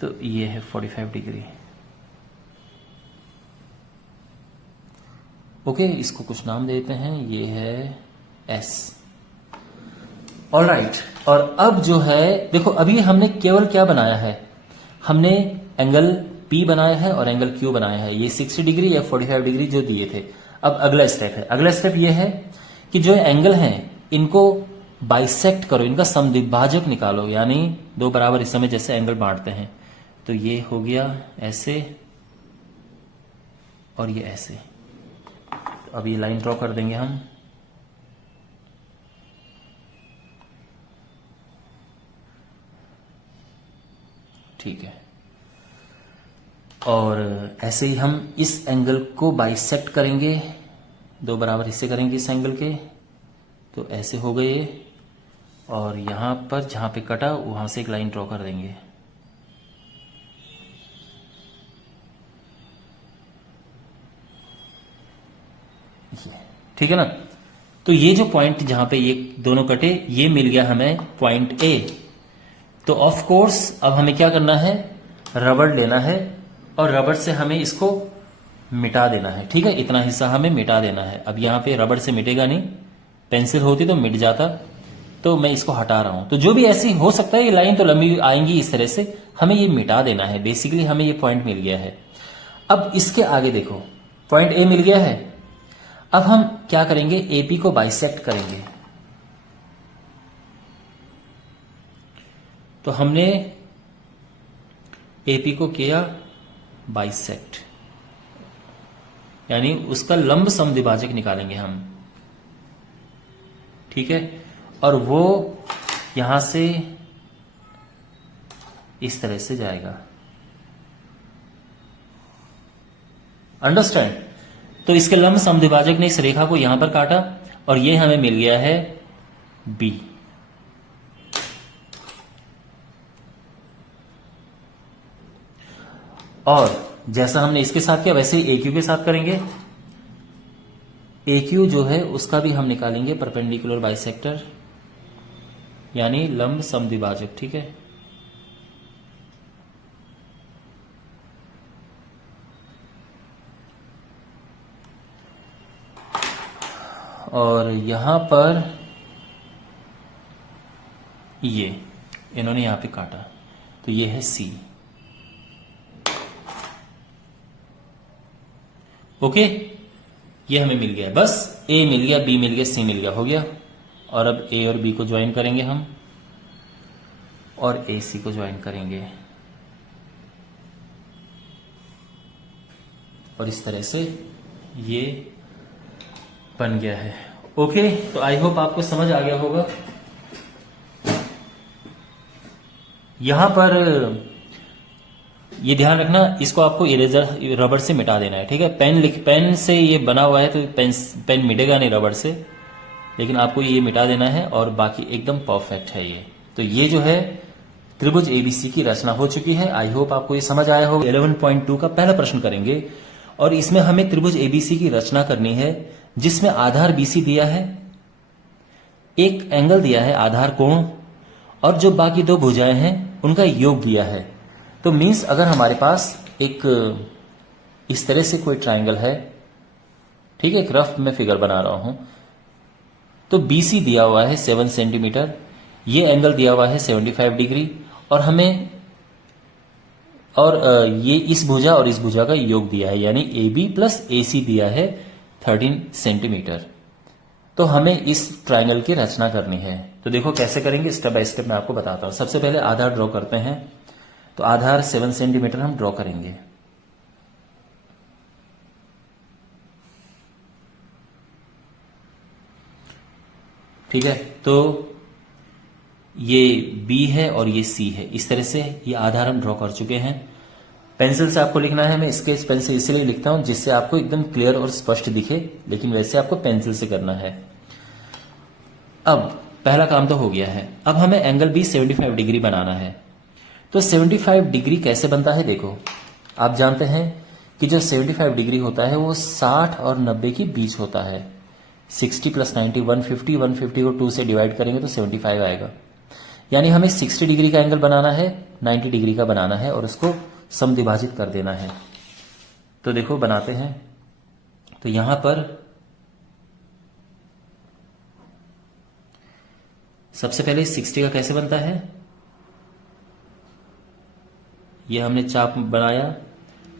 तो ये है 45 डिग्री। ओके, इसको कुछ नाम देते हैं, ये है एस। ऑलराइट, और अब जो है देखो, अभी हमने केवल क्या बनाया है, हमने एंगल पी बनाया है और एंगल क्यू बनाया है, ये 60 डिग्री या 45 डिग्री जो दिए थे। अब अगला स्टेप है, अगला स्टेप ये है कि जो एंगल हैं इनको बाइसेक्ट करो, इनका समद्विभाजक निकालो, यानी दो बराबर हिस्सों में जैसे एंगल बांटते हैं। तो ये हो गया ऐसे और ये ऐसे। तो अब ये लाइन ड्रॉ कर देंगे हम। ठीक है। और ऐसे ही हम इस एंगल को बाइसेक्ट करेंगे, दो बराबर हिस्से करेंगे इस एंगल के, तो ऐसे हो गए। और यहां पर जहां पे कटा वहां से एक लाइन ड्रॉ कर देंगे। ठीक है ना। तो ये जो पॉइंट जहां पे ये दोनों कटे, ये मिल गया हमें पॉइंट ए। तो ऑफ कोर्स अब हमें क्या करना है, रबड़ लेना है और रबड़ से हमें इसको मिटा देना है। ठीक है, इतना हिस्सा हमें मिटा देना है। अब यहां पे रबड़ से मिटेगा नहीं, पेंसिल होती तो मिट जाता, तो मैं इसको हटा रहा हूं। तो जो भी ऐसी हो सकता है, ये लाइन तो लंबी आएंगी इस तरह से, हमें ये मिटा देना है। बेसिकली हमें ये पॉइंट मिल गया है। अब इसके आगे देखो, पॉइंट ए मिल गया है। अब हम क्या करेंगे, एपी को बाइसेक्ट करेंगे। तो हमने एपी को किया बाइसेक्ट, यानी उसका लंब समद्विभाजक निकालेंगे हम। ठीक है, और वो यहां से इस तरह से जाएगा। अंडरस्टैंड। तो इसके लंब समद्विभाजक ने इस रेखा को यहां पर काटा और ये हमें मिल गया है बी। और जैसा हमने इसके साथ किया वैसे ए क्यू के साथ करेंगे। ए क्यू जो है उसका भी हम निकालेंगे परपेंडिकुलर बाइसेक्टर, यानी लंब समद्विभाजक। ठीक है, और यहां पर ये इन्होंने यहां पे काटा, तो ये है सी। ओके, ये हमें मिल गया। बस ए मिल गया, बी मिल गया, सी मिल गया, हो गया। और अब ए और बी को ज्वाइन करेंगे हम, और ए सी को ज्वाइन करेंगे, और इस तरह से ये बन गया है। ओके, तो आई होप आपको समझ आ गया होगा। यहां पर ये ध्यान रखना, इसको आपको इरेजर रबड़ से मिटा देना है। ठीक है, पेन से ये बना हुआ है तो पेन मिटेगा नहीं रबड़ से, लेकिन आपको ये मिटा देना है और बाकी एकदम परफेक्ट है ये। तो ये जो है त्रिभुज एबीसी की रचना हो चुकी है। आई होप आपको ये समझ आया होगा। 11.2 का पहला प्रश्न करेंगे और इसमें हमें त्रिभुज एबीसी की रचना करनी है, जिसमें आधार बीसी दिया है, एक एंगल दिया है आधार कोण, और जो बाकी दो भुजाएं हैं उनका योग दिया है। तो मीन्स अगर हमारे पास एक इस तरह से कोई ट्राइंगल है, ठीक है, एक रफ में फिगर बना रहा हूं, तो बीसी दिया हुआ है 7 सेंटीमीटर, ये एंगल दिया हुआ है 75 डिग्री, और हमें ये इस भुजा और इस भुजा का योग दिया है, यानी ए बी प्लस ए सी दिया है 13 सेंटीमीटर। तो हमें इस ट्राइंगल की रचना करनी है। तो देखो कैसे करेंगे, स्टेप बाय स्टेप मैं आपको बताता हूं। सबसे पहले आधार ड्रॉ करते हैं। तो आधार 7 सेंटीमीटर हम ड्रॉ करेंगे। ठीक है, तो ये B है और ये C है। इस तरह से ये आधार हम ड्रॉ कर चुके हैं। पेंसिल से आपको लिखना है, मैं स्केच पेन से इसलिए लिखता हूं जिससे आपको एकदम क्लियर और स्पष्ट दिखे, लेकिन वैसे आपको पेंसिल से करना है। अब पहला काम तो हो गया है। अब हमें एंगल भी 75 डिग्री बनाना है। तो 75 डिग्री कैसे बनता है, देखो आप जानते हैं कि जो 75 डिग्री होता है वो 60 और 90 के बीच होता है। 60 प्लस 90 150, 150 को 2 से डिवाइड करेंगे तो 75 आएगा। यानी हमें 60 डिग्री का एंगल बनाना है, 90 डिग्री का बनाना है, और उसको समद्विभाजित कर देना है। तो देखो बनाते हैं। तो यहां पर सबसे पहले 60 का कैसे बनता है, ये हमने चाप बनाया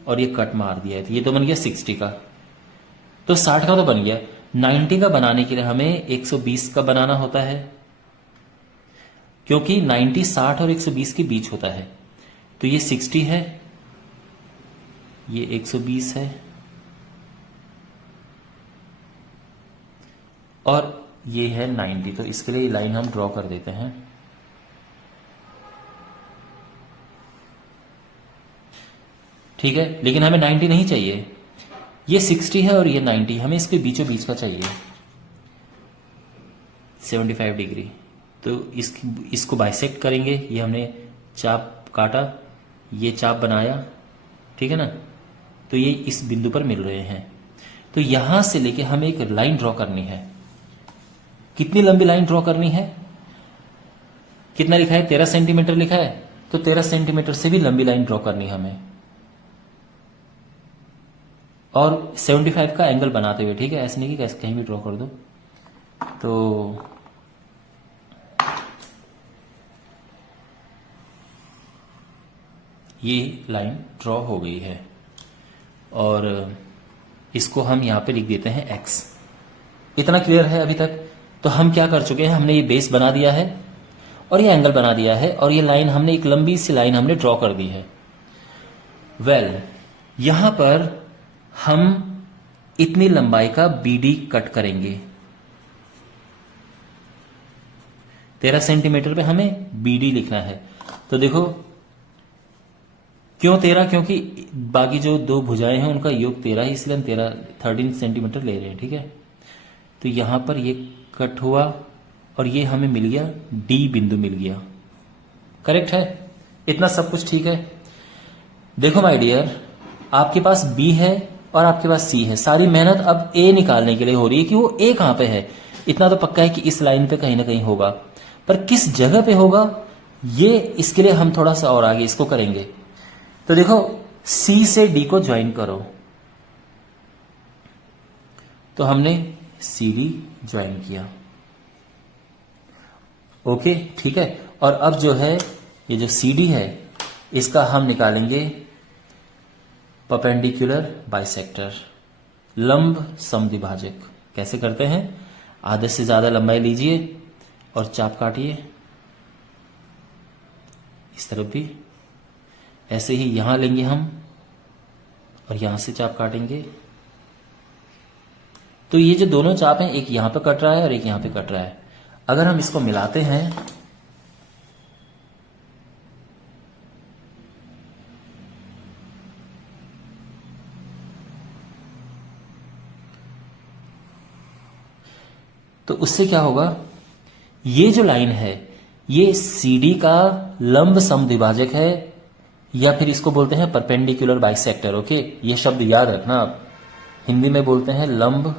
और ये कट मार दिया है, तो ये तो बन गया 60 का। तो 60 का तो बन गया। 90 का बनाने के लिए हमें 120 का बनाना होता है, क्योंकि 90 60 और 120 के बीच होता है। तो ये 60 है, ये 120 है, और ये है 90। तो इसके लिए लाइन हम ड्रॉ कर देते हैं। ठीक है, लेकिन हमें 90 नहीं चाहिए, ये 60 है और ये 90, हमें इसके बीचों बीच का चाहिए 75 डिग्री। तो इसको बाइसेक्ट करेंगे, ये हमने चाप काटा, ये चाप बनाया, ठीक है ना, तो ये इस बिंदु पर मिल रहे हैं। तो यहां से लेके हमें एक लाइन ड्रॉ करनी है। कितनी लंबी लाइन ड्रॉ करनी है? कितना लिखा है? 13 सेंटीमीटर लिखा है, तो 13 सेंटीमीटर से भी लंबी लाइन ड्रॉ करनी है हमें, और 75 का एंगल बनाते हुए, ठीक है, ऐसे नहीं कि कहीं भी ड्रॉ कर दो। तो ये लाइन ड्रॉ हो गई है और इसको हम यहां पे लिख देते हैं x। इतना क्लियर है अभी तक? तो हम क्या कर चुके हैं, हमने ये बेस बना दिया है और ये एंगल बना दिया है और ये लाइन हमने, एक लंबी सी लाइन हमने ड्रॉ कर दी है। यहां पर हम इतनी लंबाई का BD कट करेंगे। 13 सेंटीमीटर पे हमें BD लिखना है। तो देखो क्यों 13? क्योंकि बाकी जो दो भुजाएं हैं उनका योग 13 है, इसलिए हम 13 सेंटीमीटर ले रहे हैं, ठीक है। तो यहां पर ये कट हुआ और ये हमें मिल गया, D बिंदु मिल गया। करेक्ट है? इतना सब कुछ ठीक है? देखो माय डियर, आपके पास B है और आपके पास C है। सारी मेहनत अब A निकालने के लिए हो रही है कि वो A कहां पे है। इतना तो पक्का है कि इस लाइन पे कहीं ना कहीं होगा, पर किस जगह पे होगा ये, इसके लिए हम थोड़ा सा और आगे इसको करेंगे। तो देखो C से D को ज्वाइन करो, तो हमने CD ज्वाइन किया। ओके, ठीक है। और अब जो है ये जो CD है इसका हम निकालेंगे परपेंडिकुलर बाइसेक्टर, लंब समद्विभाजक। कैसे करते हैं? आधे से ज्यादा लंबाई लीजिए और चाप काटिए, इस तरफ भी ऐसे ही यहां लेंगे हम और यहां से चाप काटेंगे। तो ये जो दोनों चाप हैं, एक यहां पे कट रहा है और एक यहां पे कट रहा है। अगर हम इसको मिलाते हैं तो उससे क्या होगा, ये जो लाइन है ये CD का लंब समद्विभाजक है, या फिर इसको बोलते हैं परपेंडिकुलर बाइसेक्टर। ओके, ये शब्द याद रखना आप। हिंदी में बोलते हैं लंब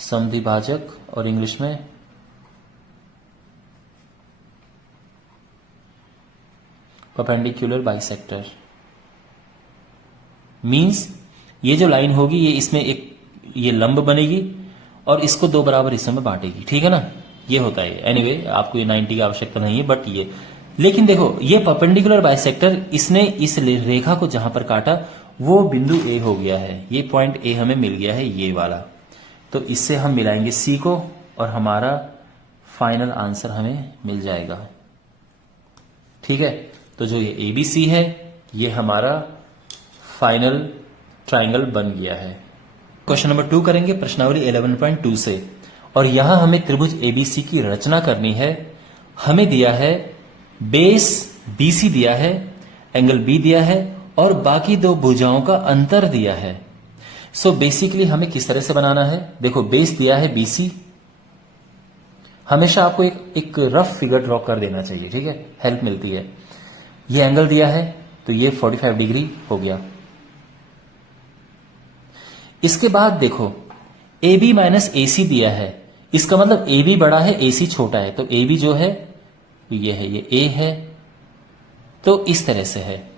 समद्विभाजक और इंग्लिश में परपेंडिकुलर बाइसेक्टर। मींस ये जो लाइन होगी ये इसमें एक ये लंब बनेगी और इसको दो बराबर हिस्सों में बांटेगी, ठीक है ना। ये होता है। एनीवे, आपको ये 90 की आवश्यकता नहीं है, बट ये, लेकिन देखो ये परपेंडिकुलर बाइसेक्टर, इसने इस रेखा को जहां पर काटा वो बिंदु A हो गया है। ये पॉइंट A हमें मिल गया है, ये वाला। तो इससे हम मिलाएंगे C को और हमारा फाइनल आंसर हमें मिल जाएगा, ठीक है। तो जो ये ABC है ये हमारा फाइनल ट्राइंगल बन गया है। क्वेश्चन नंबर 2 करेंगे प्रश्नावली 11.2 से, और यहां हमें त्रिभुज ABC की रचना करनी है। हमें दिया है बेस BC दिया है, एंगल B दिया है और बाकी दो भुजाओं का अंतर दिया है। सो बेसिकली हमें किस तरह से बनाना है? देखो बेस दिया है BC, हमेशा आपको एक रफ फिगर ड्रॉ कर देना चाहिए, ठीक है, हेल्प मिलती है। ये एंगल दिया है तो ये 45 डिग्री हो गया। इसके बाद देखो AB माइनस AC दिया है, इसका मतलब AB बड़ा है AC छोटा है, तो AB जो है ये है, ये A है, तो इस तरह से है,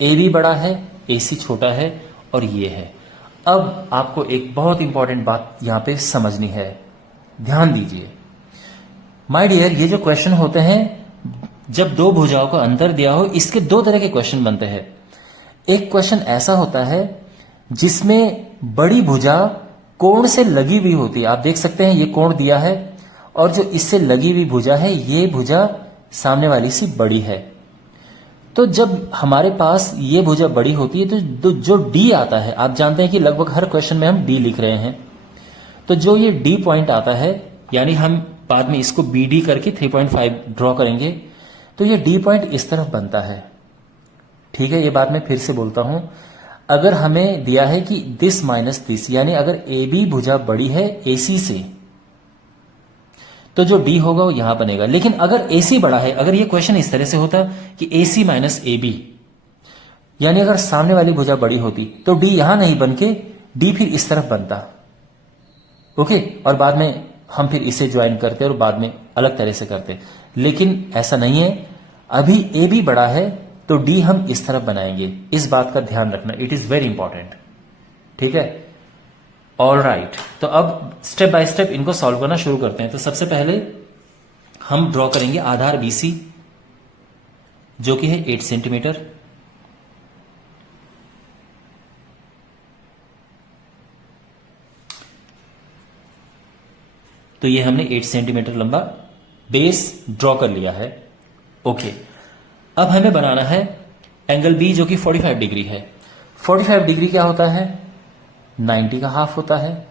AB बड़ा है AC छोटा है और ये है। अब आपको एक बहुत इंपॉर्टेंट बात यहां पे समझनी है, ध्यान दीजिए माय डियर। ये जो क्वेश्चन होते हैं जब दो भुजाओं का अंतर दिया हो, इसके दो तरह के क्वेश्चन बनते हैं। एक क्वेश्चन ऐसा होता है जिसमें बड़ी भुजा कोण से लगी हुई होती है। आप देख सकते हैं ये कोण दिया है और जो इससे लगी हुई भुजा है ये भुजा सामने वाली सी बड़ी है। तो जब हमारे पास ये भुजा बड़ी होती है तो जो D आता है, आप जानते हैं कि लगभग हर क्वेश्चन में हम D लिख रहे हैं, तो जो ये D पॉइंट आता है, यानी हम बाद में इसको BD करके 3.5 ड्रॉ करेंगे, तो ये डी पॉइंट इस तरफ बनता है। ठीक है, ये बात मैं फिर से बोलता हूं, अगर हमें दिया है कि दिस माइनस दिस, यानी अगर ए बी भुजा बड़ी है एसी से, तो जो डी होगा वो यहां बनेगा। लेकिन अगर एसी बड़ा है, अगर ये क्वेश्चन इस तरह से होता कि एसी माइनस ए बी, यानी अगर सामने वाली भुजा बड़ी होती, तो डी यहां नहीं बन के डी फिर इस तरफ बनता। ओके, और बाद में हम फिर इसे ज्वाइन करते और बाद में अलग तरह से करते, लेकिन ऐसा नहीं है। अभी ए बी बड़ा है तो डी हम इस तरफ बनाएंगे, इस बात का ध्यान रखना, इट इज वेरी इंपॉर्टेंट। ठीक है, ऑल राइट। तो अब स्टेप बाय स्टेप इनको सॉल्व करना शुरू करते हैं। तो सबसे पहले हम ड्रॉ करेंगे आधार बीसी, जो कि है 8 सेंटीमीटर। तो ये हमने 8 सेंटीमीटर लंबा बेस ड्रॉ कर लिया है। ओके, अब हमें बनाना है एंगल बी, जो कि 45 डिग्री है। 45 डिग्री क्या होता है? 90 का हाफ होता है।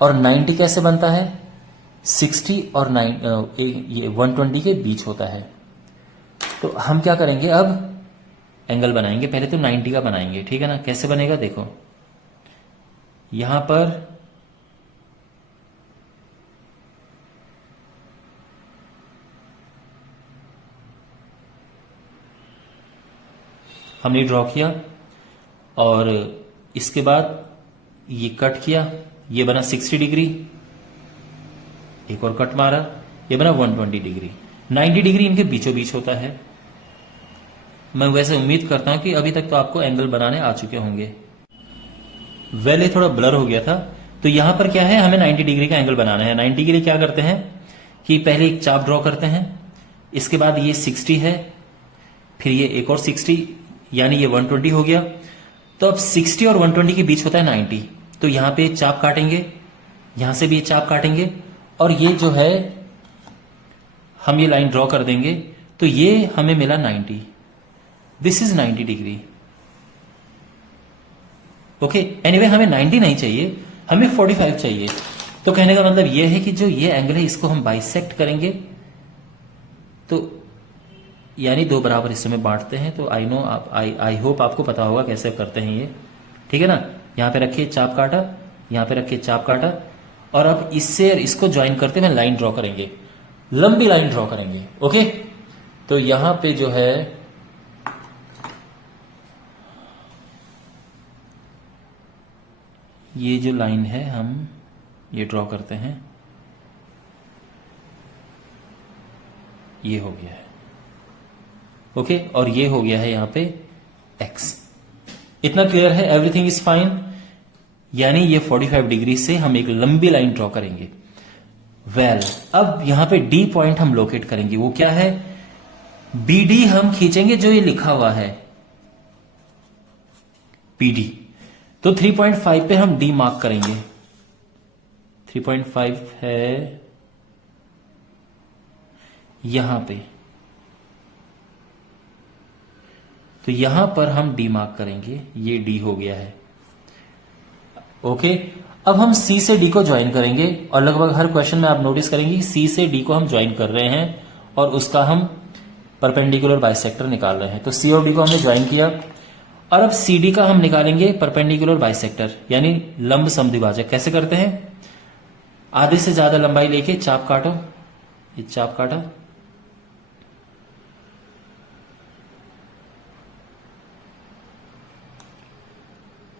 और 90 कैसे बनता है? 60 और 120 के बीच होता है। तो हम क्या करेंगे, अब एंगल बनाएंगे। पहले तो 90 का बनाएंगे, ठीक है ना। कैसे बनेगा देखो, यहां पर हमने ड्रॉ किया और इसके बाद ये कट किया, ये बना 60 डिग्री, एक और कट मारा, ये बना 120 डिग्री। 90 डिग्री इनके बीचों बीच होता है। मैं वैसे उम्मीद करता हूं कि अभी तक तो आपको एंगल बनाने आ चुके होंगे। वेल, ये थोड़ा ब्लर हो गया था। तो यहां पर क्या है, हमें 90 डिग्री का एंगल बनाना है। 90 के लिए क्या करते हैं कि पहले एक चाप ड्रॉ करते हैं, इसके बाद ये 60 है, फिर ये एक और 60, यानी ये 120 हो गया। तो अब 60 और 120 के बीच होता है 90। तो यहां पे चाप काटेंगे, यहां से भी चाप काटेंगे, और ये जो है हम ये लाइन ड्रॉ कर देंगे। तो ये हमें मिला 90, this is 90 degree. Okay, anyway हमें 90 नहीं चाहिए, हमें 45 चाहिए। तो कहने का मतलब ये है कि जो ये एंगल है इसको हम बाइसेक्ट करेंगे। तो यानी दो बराबर हिस्सों में बांटते हैं। तो आई नो आप आई होप आपको पता होगा कैसे करते हैं ये, ठीक है ना। यहां पे रखिए चाप काटा, यहां पे रखिए चाप काटा, और अब इससे और इसको ज्वाइन करते हुए लाइन ड्रॉ करेंगे, लंबी लाइन ड्रॉ करेंगे। ओके, तो यहां पे जो है ये जो लाइन है हम ये ड्रॉ करते हैं, ये हो गया है। ओके, और ये हो गया है यहां पे x। इतना क्लियर है, एवरीथिंग इज फाइन। यानी ये 45 डिग्री से हम एक लंबी लाइन ड्रॉ करेंगे। वेल, अब यहां पे डी पॉइंट हम लोकेट करेंगे। वो क्या है? BD हम खींचेंगे, जो ये लिखा हुआ है PD। तो 3.5 पे हम D मार्क करेंगे। 3.5 है यहां पे, तो यहां पर हम D मार्क करेंगे। ये D हो गया है। ओके, अब हम C से D को ज्वाइन करेंगे, और लगभग हर क्वेश्चन में आप नोटिस करेंगे C से D को हम ज्वाइन कर रहे हैं और उसका हम परपेंडिकुलर बाइसेक्टर निकाल रहे हैं। तो C और D को हमने ज्वाइन किया, और अब CD का हम निकालेंगे परपेंडिकुलर बाइसेक्टर, यानी लंब समद्विभाजक। कैसे करते हैं? आधे से ज्यादा लंबाई लेके चाप काटो, ये चाप काटा,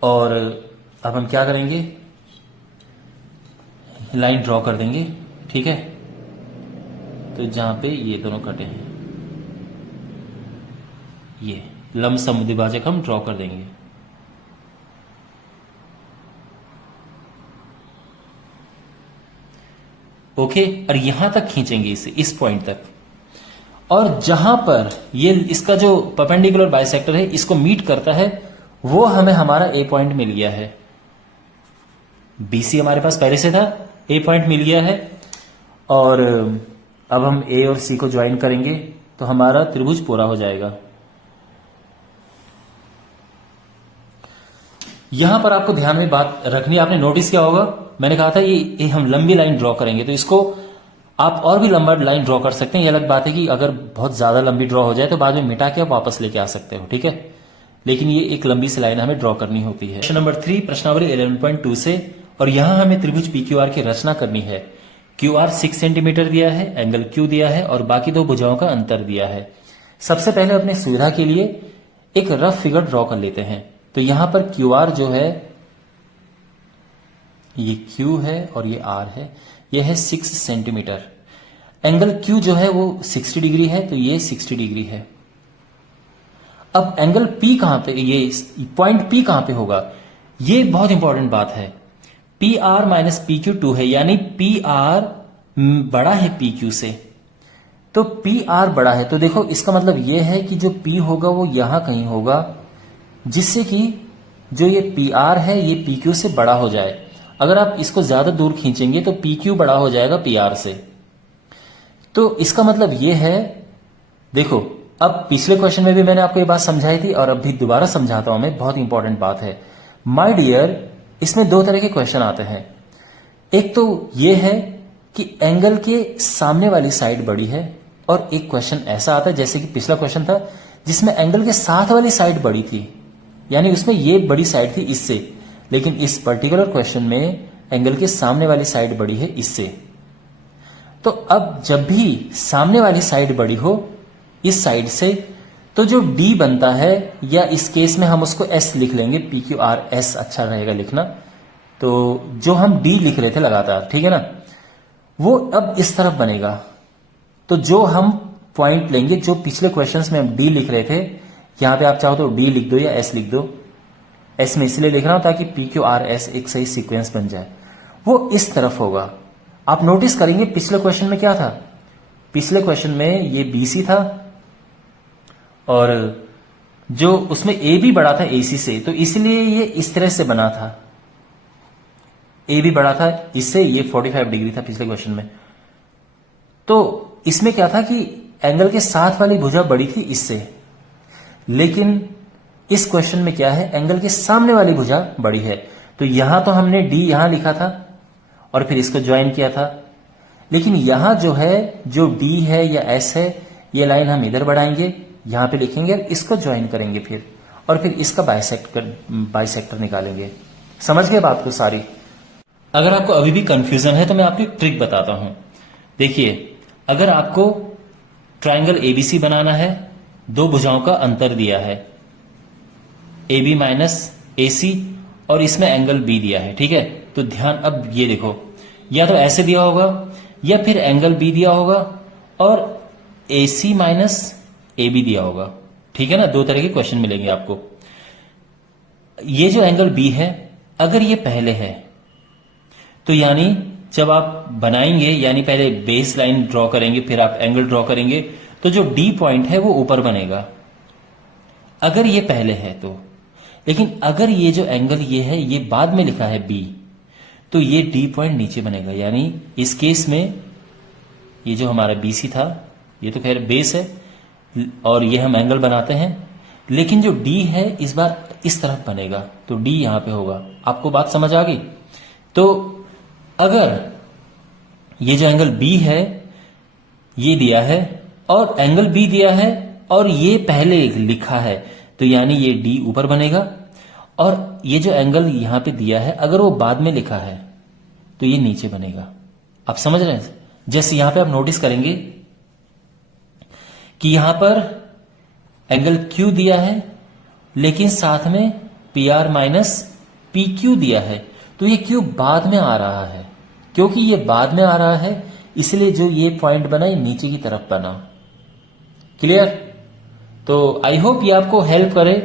और अब हम क्या करेंगे, लाइन ड्रॉ कर देंगे। ठीक है, तो जहां पे ये दोनों कटे हैं, ये लंब समद्विभाजक हम ड्रॉ कर देंगे। ओके, और यहां तक खींचेंगे इसे, इस पॉइंट तक, और जहां पर ये इसका जो परपेंडिकुलर बाइसेक्टर है इसको मीट करता है, वो हमें हमारा ए पॉइंट मिल गया है। BC हमारे पास पहले से था, ए पॉइंट मिल गया है, और अब हम ए और सी को ज्वाइन करेंगे तो हमारा त्रिभुज पूरा हो जाएगा। यहां पर आपको ध्यान में बात रखनी, आपने नोटिस किया होगा, मैंने कहा था ये हम लंबी लाइन ड्रॉ करेंगे, तो इसको आप और भी लंबा लाइन ड्रॉ कर सकते हैं। ये अलग बात है कि अगर बहुत ज्यादा लंबी ड्रॉ हो जाए तो बाद में मिटा के आप वापस लेके आ सकते हो, ठीक है। लेकिन ये एक लंबी सी लाइन हमें ड्रॉ करनी होती है। क्वेश्चन नंबर 3 प्रश्नावली 11.2 से, और यहां हमें त्रिभुज PQR की रचना करनी है। QR 6 सेंटीमीटर दिया है, एंगल Q दिया है और बाकी दो भुजाओं का अंतर दिया है। सबसे पहले अपनी सुविधा के लिए एक रफ फिगर ड्रॉ कर लेते हैं। तो यहां पर QR जो है ये Q है और ये R है, ये है 6 सेंटीमीटर। एंगल Q जो है वो 60 डिग्री है, तो ये 60 डिग्री है। अब एंगल P कहां पे, ये पॉइंट P कहां पे होगा, ये बहुत इंपॉर्टेंट बात है। PR माइनस PQ 2 है, यानी PR बड़ा है PQ से, तो PR बड़ा है। तो देखो इसका मतलब ये है कि जो P होगा वो यहां कहीं होगा, जिससे कि जो ये PR है ये PQ से बड़ा हो जाए। अगर आप इसको ज्यादा दूर खींचेंगे तो PQ बड़ा हो जाएगा PR से। तो इसका मतलब ये है, देखो अब पिछले क्वेश्चन में भी मैंने आपको ये बात समझाई थी और अब भी दोबारा समझाता हूं मैं, बहुत इंपॉर्टेंट बात है माय डियर। इसमें दो तरह के क्वेश्चन आते हैं। एक तो ये है कि एंगल के सामने वाली साइड बड़ी है, और एक क्वेश्चन ऐसा आता है जैसे कि पिछला क्वेश्चन था जिसमें एंगल के साथ वाली साइड बड़ी थी, यानी उसमें ये बड़ी साइड थी इससे, लेकिन इस पर्टिकुलर क्वेश्चन में एंगल के सामने वाली साइड बड़ी है इससे। तो अब जब भी सामने वाली साइड बड़ी हो इस साइड से, तो जो D बनता है, या इस केस में हम उसको S लिख लेंगे, PQRS अच्छा रहेगा लिखना। तो जो हम D लिख रहे थे लगातार, ठीक है ना, वो अब इस तरफ बनेगा। तो जो हम पॉइंट लेंगे, जो पिछले क्वेश्चंस में हम D लिख रहे थे, यहां पे आप चाहो तो D लिख दो या S लिख दो। S में इसलिए लिख रहा हूं ताकि PQRS एक सही सीक्वेंस बन जाए। वो इस तरफ होगा। आप नोटिस करेंगे पिछले क्वेश्चन में क्या था, पिछले क्वेश्चन में ये BC था और जो उसमें A भी बड़ा था AC से, तो इसलिए ये इस तरह से बना था। A भी बड़ा था इससे, ये 45 डिग्री था पिछले क्वेश्चन में। तो इसमें क्या था कि एंगल के साथ वाली भुजा बड़ी थी इससे, लेकिन इस क्वेश्चन में क्या है, एंगल के सामने वाली भुजा बड़ी है। तो यहां तो हमने D यहां लिखा था और फिर इसको ज्वाइन किया था, लेकिन यहां जो है, जो D है या S है, ये लाइन हम इधर बढ़ाएंगे, यहां पे लिखेंगे और इसको ज्वाइन करेंगे फिर, और फिर इसका बाइसेक्टर निकालेंगे। समझ गए बात को सारी। अगर आपको अभी भी कंफ्यूजन है तो मैं आपको एक ट्रिक बताता हूं। देखिए, अगर आपको ट्राइंगल ABC बनाना है, दो भुजाओं का अंतर दिया है AB माइनस AC, और इसमें एंगल B दिया है, ठीक है। तो ध्यान, अब ये देखो, या तो ऐसे दिया होगा या फिर एंगल B दिया होगा और AC माइनस AB दिया होगा, ठीक है ना। दो तरह के क्वेश्चन मिलेंगे आपको। ये जो एंगल B है, अगर ये पहले है तो यानी जब आप बनाएंगे, यानी पहले बेस लाइन ड्रॉ करेंगे फिर आप एंगल ड्रॉ करेंगे, तो जो D पॉइंट है वो ऊपर बनेगा, अगर ये पहले है तो। लेकिन अगर ये जो एंगल ये है, ये बाद में लिखा है B, तो ये D पॉइंट नीचे बनेगा। यानी इस केस में ये जो हमारा BC था, ये तो खैर बेस है और ये हम एंगल बनाते हैं, लेकिन जो D है इस बार इस तरफ बनेगा, तो D यहां पे होगा। आपको बात समझ आ गई। तो अगर ये जो एंगल B है ये दिया है और एंगल B दिया है और ये पहले लिखा है, तो यानी ये D ऊपर बनेगा, और ये जो एंगल यहां पे दिया है अगर वो बाद में लिखा है तो ये नीचे बनेगा। आप समझ रहे हैं। जैसे यहां पे आप नोटिस करेंगे कि यहां पर एंगल Q दिया है, लेकिन साथ में PR माइनस PQ दिया है, तो ये Q बाद में आ रहा है। क्योंकि ये बाद में आ रहा है इसलिए जो ये पॉइंट बना ये नीचे की तरफ बना। क्लियर। तो आई होप ये आपको हेल्प करे।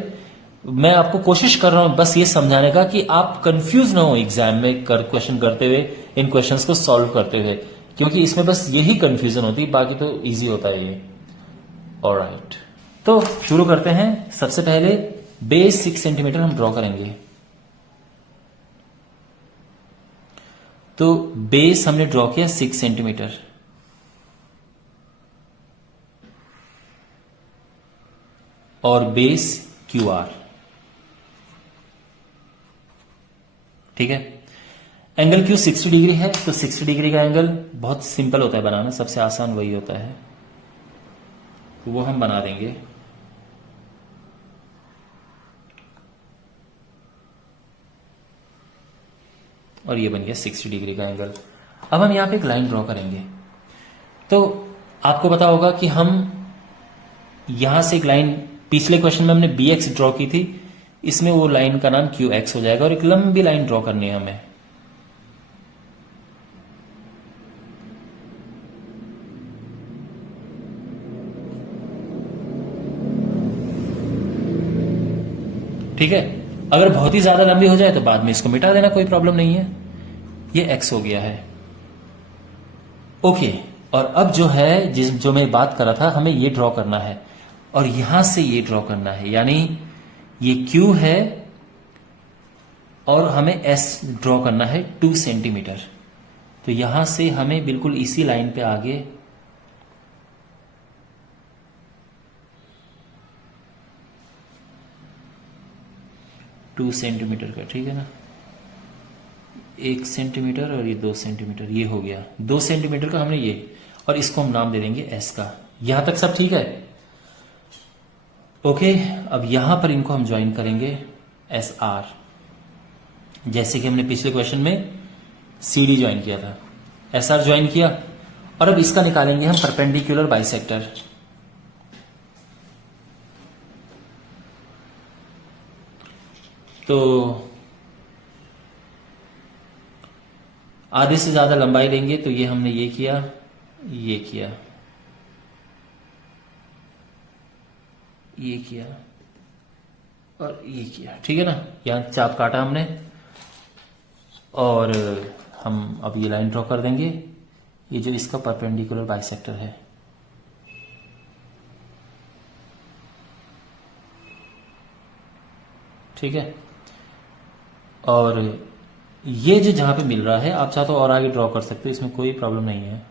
मैं आपको कोशिश कर रहा हूं बस ये समझाने का कि आप कंफ्यूज ना हो एग्जाम में क्वेश्चन करते हुए, इन क्वेश्चंस को सॉल्व करते हुए, क्योंकि इसमें बस यही कंफ्यूजन होती है, बाकी तो इजी होता है ये। ऑलराइट, तो शुरू करते हैं। सबसे पहले बेस 6 सेंटीमीटर हम ड्रॉ करेंगे। तो बेस हमने ड्रॉ किया 6 सेंटीमीटर, और बेस QR, ठीक है। एंगल क्यू 60 डिग्री है, तो 60 डिग्री का एंगल बहुत सिंपल होता है बनाना, सबसे आसान वही होता है, तो वो हम बना देंगे। और ये बन गया 60 डिग्री का एंगल। अब हम यहां पे एक लाइन ड्रॉ करेंगे। तो आपको पता होगा कि हम यहां से एक लाइन, पिछले क्वेश्चन में हमने बी एक्स ड्रॉ की थी, इसमें वो लाइन का नाम क्यू एक्स हो जाएगा, और एक लंबी लाइन ड्रॉ करनी है हमें। ठीक है, अगर बहुत ही ज्यादा लंबी हो जाए तो बाद में इसको मिटा देना, कोई प्रॉब्लम नहीं है। ये एक्स हो गया है। ओके, और अब जो है जो मैं बात कर रहा था, हमें ये ड्रॉ करना है और यहां से ये ड्रॉ करना है, यानी ये क्यू है और हमें एस ड्रॉ करना है 2 सेंटीमीटर। तो यहां से हमें बिल्कुल इसी लाइन पे आगे टू सेंटीमीटर का, ठीक है ना, 1 सेंटीमीटर और ये 2 सेंटीमीटर, ये हो गया 2 सेंटीमीटर का हमने ये, और इसको हम नाम दे देंगे एस का। यहां तक सब ठीक है। ओके, अब यहां पर इनको हम ज्वाइन करेंगे एस आर, जैसे कि हमने पिछले क्वेश्चन में सी डी ज्वाइन किया था, एस आर ज्वाइन किया। और अब इसका निकालेंगे हम परपेंडिकुलर बाइसेक्टर। तो आधे से ज्यादा लंबाई लेंगे, तो ये हमने ये किया, ये किया, ये किया और ये किया, ठीक है ना, यहां चाप काटा हमने। और हम अब ये लाइन ड्रॉ कर देंगे, ये जो इसका परपेंडिकुलर बाइसेक्टर है। ठीक है, और ये जो जहां पे मिल रहा है, आप चाहो तो और आगे ड्रॉ कर सकते हो, इसमें कोई प्रॉब्लम नहीं है।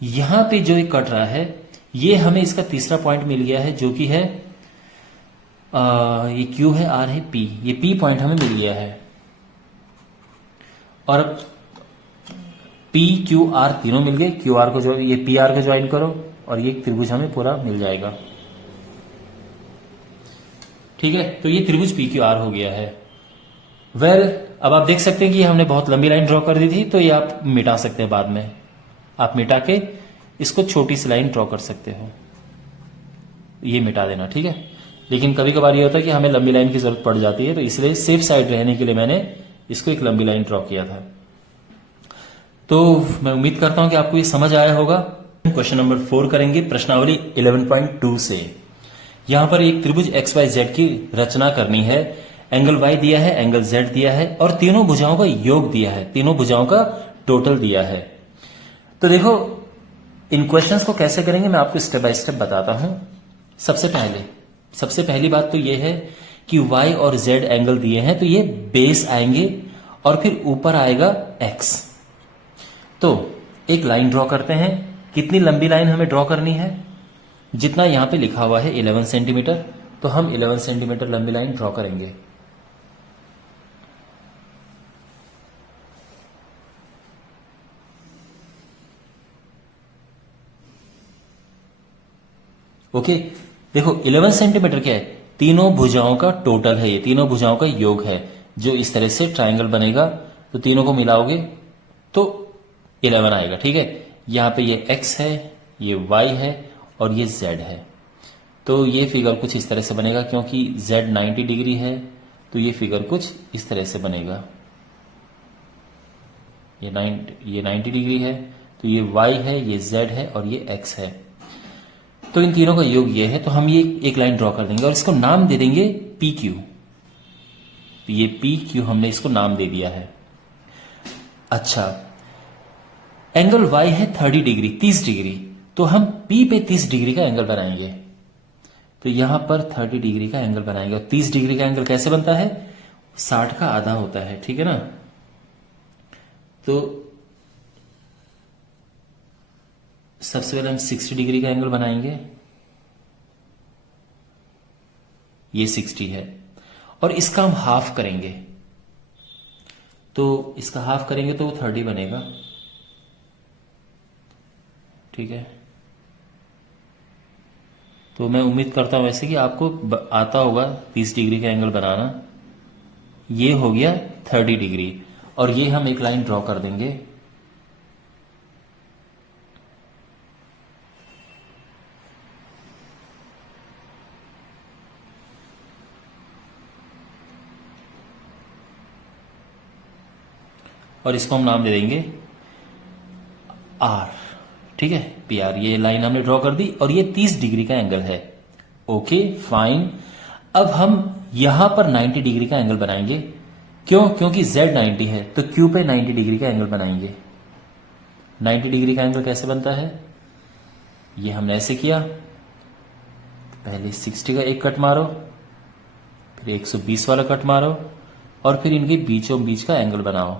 यहां पे जो एक कट रहा है, ये हमें इसका तीसरा पॉइंट मिल गया है, जो कि है ये क्यू है, आर है, पी, ये पी पॉइंट हमें मिल गया है। और पी क्यू आर तीनों मिल गए, क्यू आर को जो, ये पी आर को ज्वाइन करो और ये त्रिभुज हमें पूरा मिल जाएगा। ठीक है, तो ये त्रिभुज पी क्यू आर हो गया है। वेल, अब आप देख सकते हैं कि हमने बहुत लंबी लाइन ड्रॉ कर दी थी, तो ये आप मिटा सकते हैं बाद में, आप मिटा के इसको छोटी सी लाइन ड्रॉ कर सकते हो, ये मिटा देना, ठीक है। लेकिन कभी कभार ये होता है कि हमें लंबी लाइन की जरूरत पड़ जाती है, तो इसलिए सेफ साइड रहने के लिए मैंने इसको एक लंबी लाइन ड्रॉ किया था। तो मैं उम्मीद करता हूं कि आपको ये समझ आया होगा। क्वेश्चन नंबर 4 करेंगे प्रश्नावली 11.2 से। यहां पर एक त्रिभुज एक्स वाई जेड की रचना करनी है, एंगल वाई दिया है, एंगल जेड दिया है और तीनों भुजाओं का योग दिया है, तीनों भुजाओं का टोटल दिया है। तो देखो, इन क्वेश्चंस को कैसे करेंगे मैं आपको स्टेप बाय स्टेप बताता हूं। सबसे पहली बात तो यह है कि y और z एंगल दिए हैं, तो ये बेस आएंगे और फिर ऊपर आएगा x। तो एक लाइन ड्रॉ करते हैं। कितनी लंबी लाइन हमें ड्रॉ करनी है? जितना यहां पे लिखा हुआ है 11 सेंटीमीटर, तो हम 11 सेंटीमीटर लंबी लाइन ड्रॉ करेंगे। ओके, देखो 11 सेंटीमीटर क्या है? तीनों भुजाओं का टोटल है, ये तीनों भुजाओं का योग है। जो इस तरह से ट्रायंगल बनेगा, तो तीनों को मिलाओगे तो 11 आएगा, ठीक है। यहां पे ये x है, ये y है और ये z है। तो ये फिगर कुछ इस तरह से बनेगा, क्योंकि z 90 डिग्री है, तो ये फिगर कुछ इस तरह से बनेगा। ये 90 डिग्री है, तो ये y है, ये z है और ये x है। तो इन तीनों का योग ये है। तो हम ये एक लाइन ड्रॉ कर देंगे और इसको नाम दे देंगे पी क्यू। तो ये पी क्यू हमने इसको नाम दे दिया है। अच्छा, एंगल y है 30 डिग्री, 30 डिग्री, तो हम P पे 30 डिग्री का एंगल बनाएंगे। तो यहां पर 30 डिग्री का एंगल बनाएंगे। और 30 डिग्री का एंगल कैसे बनता है? 60 का आधा होता है, ठीक है ना। तो सबसे पहले हम 60 डिग्री का एंगल बनाएंगे, ये 60 है, और इसका हम हाफ करेंगे। तो इसका हाफ करेंगे तो वो 30 बनेगा। ठीक है, तो मैं उम्मीद करता हूं वैसे कि आपको आता होगा 30 डिग्री का एंगल बनाना। ये हो गया 30 डिग्री, और ये हम एक लाइन ड्रॉ कर देंगे। और इसको हम नाम दे देंगे आर। ठीक है, पी आर, ये लाइन हमने ड्रॉ कर दी और ये 30 डिग्री का एंगल है। Okay fine. अब हम यहां पर 90 डिग्री का एंगल बनाएंगे। क्यों? क्योंकि Z 90 है, तो Q पे 90 डिग्री का एंगल बनाएंगे। 90 डिग्री का एंगल कैसे बनता है? ये हमने ऐसे किया, पहले 60 का एक कट मारो, फिर 120 वाला कट मारो, और फिर इनके बीचों बीच का एंगल बनाओ।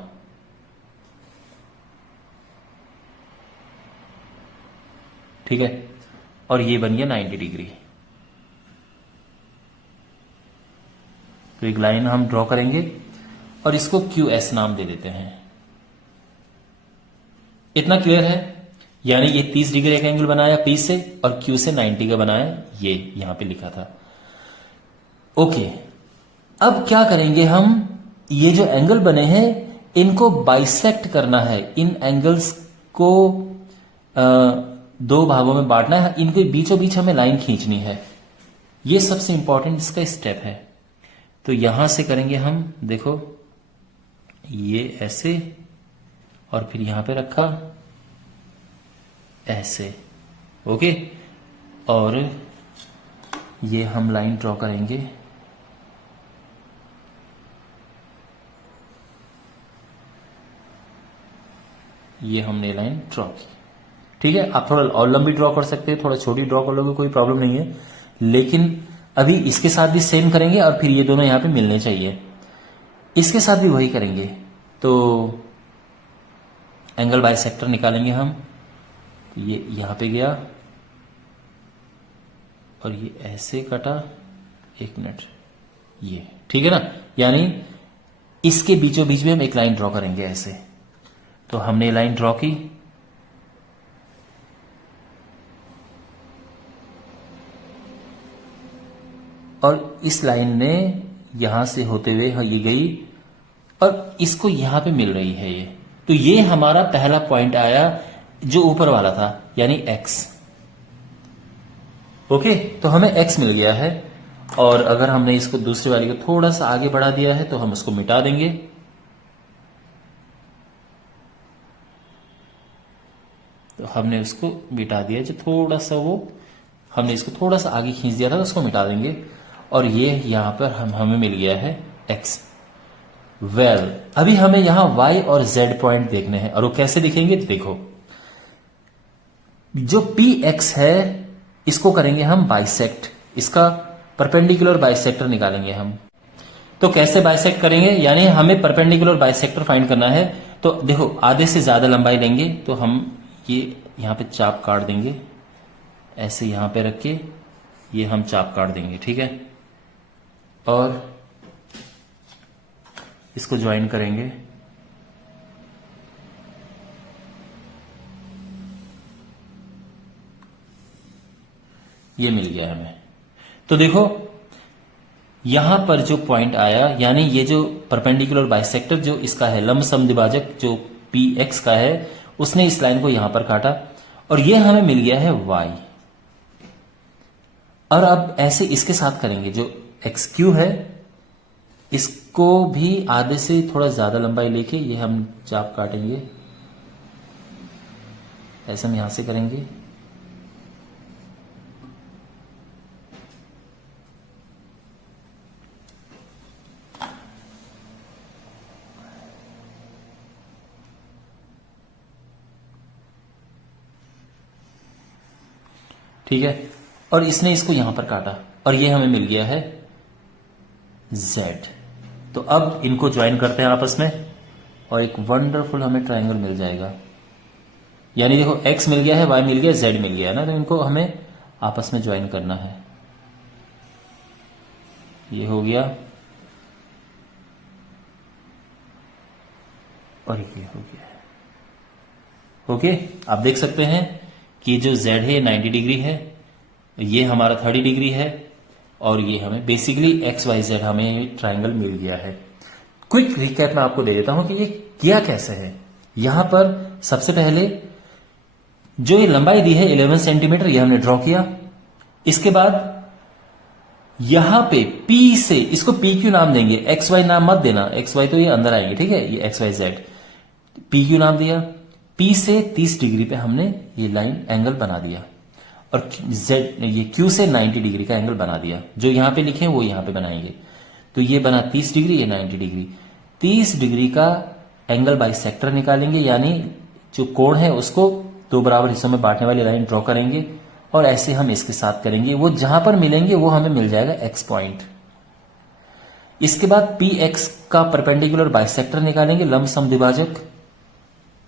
ठीक है, और ये बन गया 90 डिग्री। तो एक लाइन हम ड्रॉ करेंगे और इसको QS नाम दे देते हैं। इतना क्लियर है? यानी ये 30 डिग्री का एंगल बनाया P से और Q से 90 का बनाया, ये यहां पे लिखा था। ओके, अब क्या करेंगे हम? ये जो एंगल बने हैं इनको बाइसेक्ट करना है। इन एंगल्स को दो भागों में बांटना है, इनके बीचों बीच हमें लाइन खींचनी है। ये सबसे इंपॉर्टेंट इसका स्टेप है। तो यहां से करेंगे हम, देखो ये ऐसे, और फिर यहां पे रखा ऐसे। ओके, और ये हम लाइन ड्रॉ करेंगे। ये हमने लाइन ड्रॉ की। ठीक है, आप थोड़ा और लंबी ड्रॉ कर सकते हैं, थोड़ा छोटी ड्रॉ कर लोगे, कोई प्रॉब्लम नहीं है। लेकिन अभी इसके साथ भी सेम करेंगे और फिर ये दोनों यहां पे मिलने चाहिए। इसके साथ भी वही करेंगे। तो एंगल बाइसेक्टर निकालेंगे हम। ये यहां पे गया और ये ऐसे कटा। एक मिनट, ये ठीक है ना? यानी इसके बीचों बीच में हम एक लाइन ड्रॉ करेंगे ऐसे। तो हमने लाइन ड्रॉ की, और इस लाइन ने यहां से होते हुए ये गई और इसको यहां पे मिल रही है ये। तो ये हमारा पहला पॉइंट आया जो ऊपर वाला था, यानी x। ओके, तो हमें x मिल गया है। और अगर हमने इसको दूसरी वाली को थोड़ा सा आगे बढ़ा दिया है तो हम उसको मिटा देंगे। तो हमने उसको मिटा दिया, जो थोड़ा सा वो हमने इसको थोड़ा सा आगे खींच दिया था, तो उसको मिटा देंगे। और ये यहां पर हमें मिल गया है x। वेल, अभी हमें यहां y और z पॉइंट देखने हैं, और वो कैसे दिखेंगे? देखो, जो px है इसको करेंगे हम बाइसेक्ट, इसका परपेंडिकुलर बाइसेक्टर निकालेंगे हम। तो कैसे बाइसेक्ट करेंगे? यानी हमें परपेंडिकुलर बाइसेक्टर फाइंड करना है। तो देखो, आधे से ज्यादा लंबाई लेंगे तो हम ये यहां पे चाप काट देंगे, ऐसे यहां पे रख के ये हम चाप काट देंगे। ठीक है, और इसको ज्वाइन करेंगे। ये मिल गया हमें। तो देखो, यहां पर जो पॉइंट आया, यानी ये जो परपेंडिकुलर बाइसेक्टर जो इसका है, लंब समद्विभाजक जो px का है, उसने इस लाइन को यहां पर काटा और ये हमें मिल गया है y। और अब ऐसे इसके साथ करेंगे, जो xq है इसको भी आधे से थोड़ा ज्यादा लंबाई लेके ये हम चाप काटेंगे, ऐसे हम यहां से करेंगे। ठीक है, और इसने इसको यहां पर काटा और ये हमें मिल गया है z। तो अब इनको ज्वाइन करते हैं आपस में और एक वंडरफुल हमें ट्रायंगल मिल जाएगा। यानी देखो, x मिल गया है, y मिल गया, z मिल गया ना, तो इनको हमें आपस में ज्वाइन करना है। ये हो गया, और ये हो गया है। ओके, आप देख सकते हैं कि जो z है 90 डिग्री है, ये हमारा 30 डिग्री है, और ये हमें बेसिकली XYZ हमें ट्राइंगल मिल गया है। क्विक रिकैप मैं आपको दे देता हूं कि ये किया कैसे है। यहां पर सबसे पहले जो ये लंबाई दी है 11 सेंटीमीटर, ये हमने ड्रॉ किया। इसके बाद यहां पे P से, इसको PQ नाम देंगे, XY नाम मत देना, XY तो ये अंदर आएंगे, ठीक है, ये XYZ, PQ नाम दिया। P से 30 डिग्री पे हमने ये लाइन एंगल बना दिया, और Z ये Q से 90 डिग्री का एंगल बना दिया। जो यहां पे लिखे हैं वो यहां पे बनाएंगे, तो ये बना 30 डिग्री, ये 90 डिग्री। 30 डिग्री का एंगल बाइसेक्टर निकालेंगे, यानी जो कोण है उसको दो बराबर हिस्सों में बांटने वाली लाइन ड्रॉ करेंगे, और ऐसे हम इसके साथ करेंगे। वो जहां पर मिलेंगे वो हमें मिल जाएगा X पॉइंट। इसके बाद PX का परपेंडिकुलर बाइसेक्टर निकालेंगे, लंब समद्विभाजक,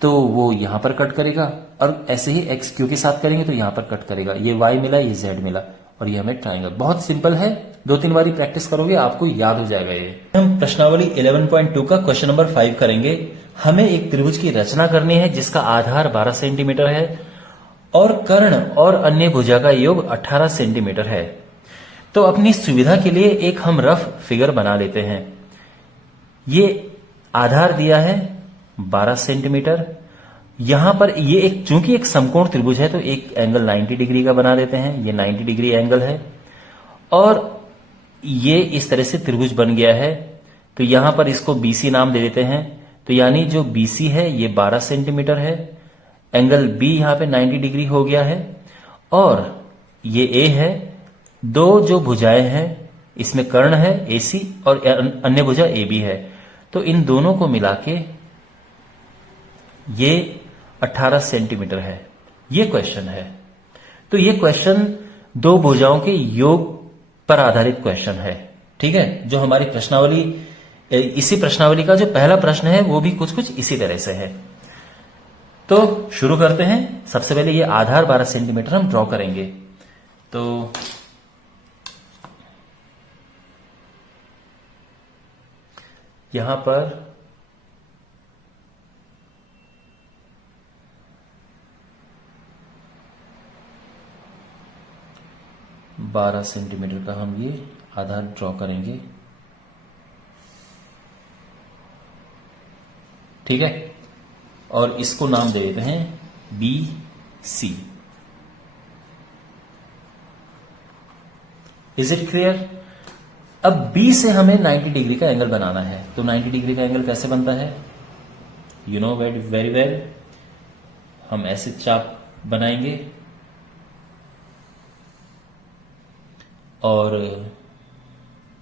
तो वो यहां पर कट करेगा, और ऐसे ही XQ के साथ करेंगे तो यहां पर कट करेगा। ये Y मिला, ये Z मिला, और ये हमें ट्राइंगल। बहुत सिंपल है, 2-3 बारी प्रैक्टिस करोगे आपको याद हो जाएगा। ये हम प्रश्नावली 11.2 का क्वेश्चन नंबर 5 करेंगे। हमें एक त्रिभुज की रचना करनी है जिसका आधार 12 सेंटीमीटर है और कर्ण और अन्य भुजा का योग 18 सेंटीमीटर है। तो अपनी सुविधा के लिए एक हम रफ फिगर बना लेते हैं। ये आधार दिया है 12 सेंटीमीटर। यहां पर ये एक, चूंकि एक समकोण त्रिभुज है तो एक एंगल 90 डिग्री का बना देते हैं। ये 90 डिग्री एंगल है, और ये इस तरह से त्रिभुज बन गया है। तो यहां पर इसको BC नाम दे देते हैं। तो यानी जो BC है ये 12 सेंटीमीटर है, एंगल B यहां पे 90 डिग्री हो गया है, और ये A है। दो जो भुजाएं हैं इसमें कर्ण है AC, और अन्य भुजा AB है। तो इन दोनों को मिला के ये 18 सेंटीमीटर है। ये क्वेश्चन है। तो ये क्वेश्चन दो भुजाओं के योग पर आधारित क्वेश्चन है, ठीक है। जो हमारी प्रश्नावली, इसी प्रश्नावली का जो पहला प्रश्न है वो भी कुछ कुछ इसी तरह से है। तो शुरू करते हैं। सबसे पहले ये आधार 12 सेंटीमीटर हम ड्रॉ करेंगे। तो यहां पर बारह सेंटीमीटर का हम ये आधार ड्रॉ करेंगे, ठीक है। और इसको नाम दे देते हैं BC। Is it clear? अब B से हमें 90 डिग्री का एंगल बनाना है। तो 90 डिग्री का एंगल कैसे बनता है? You know very well. हम ऐसे चाप बनाएंगे, और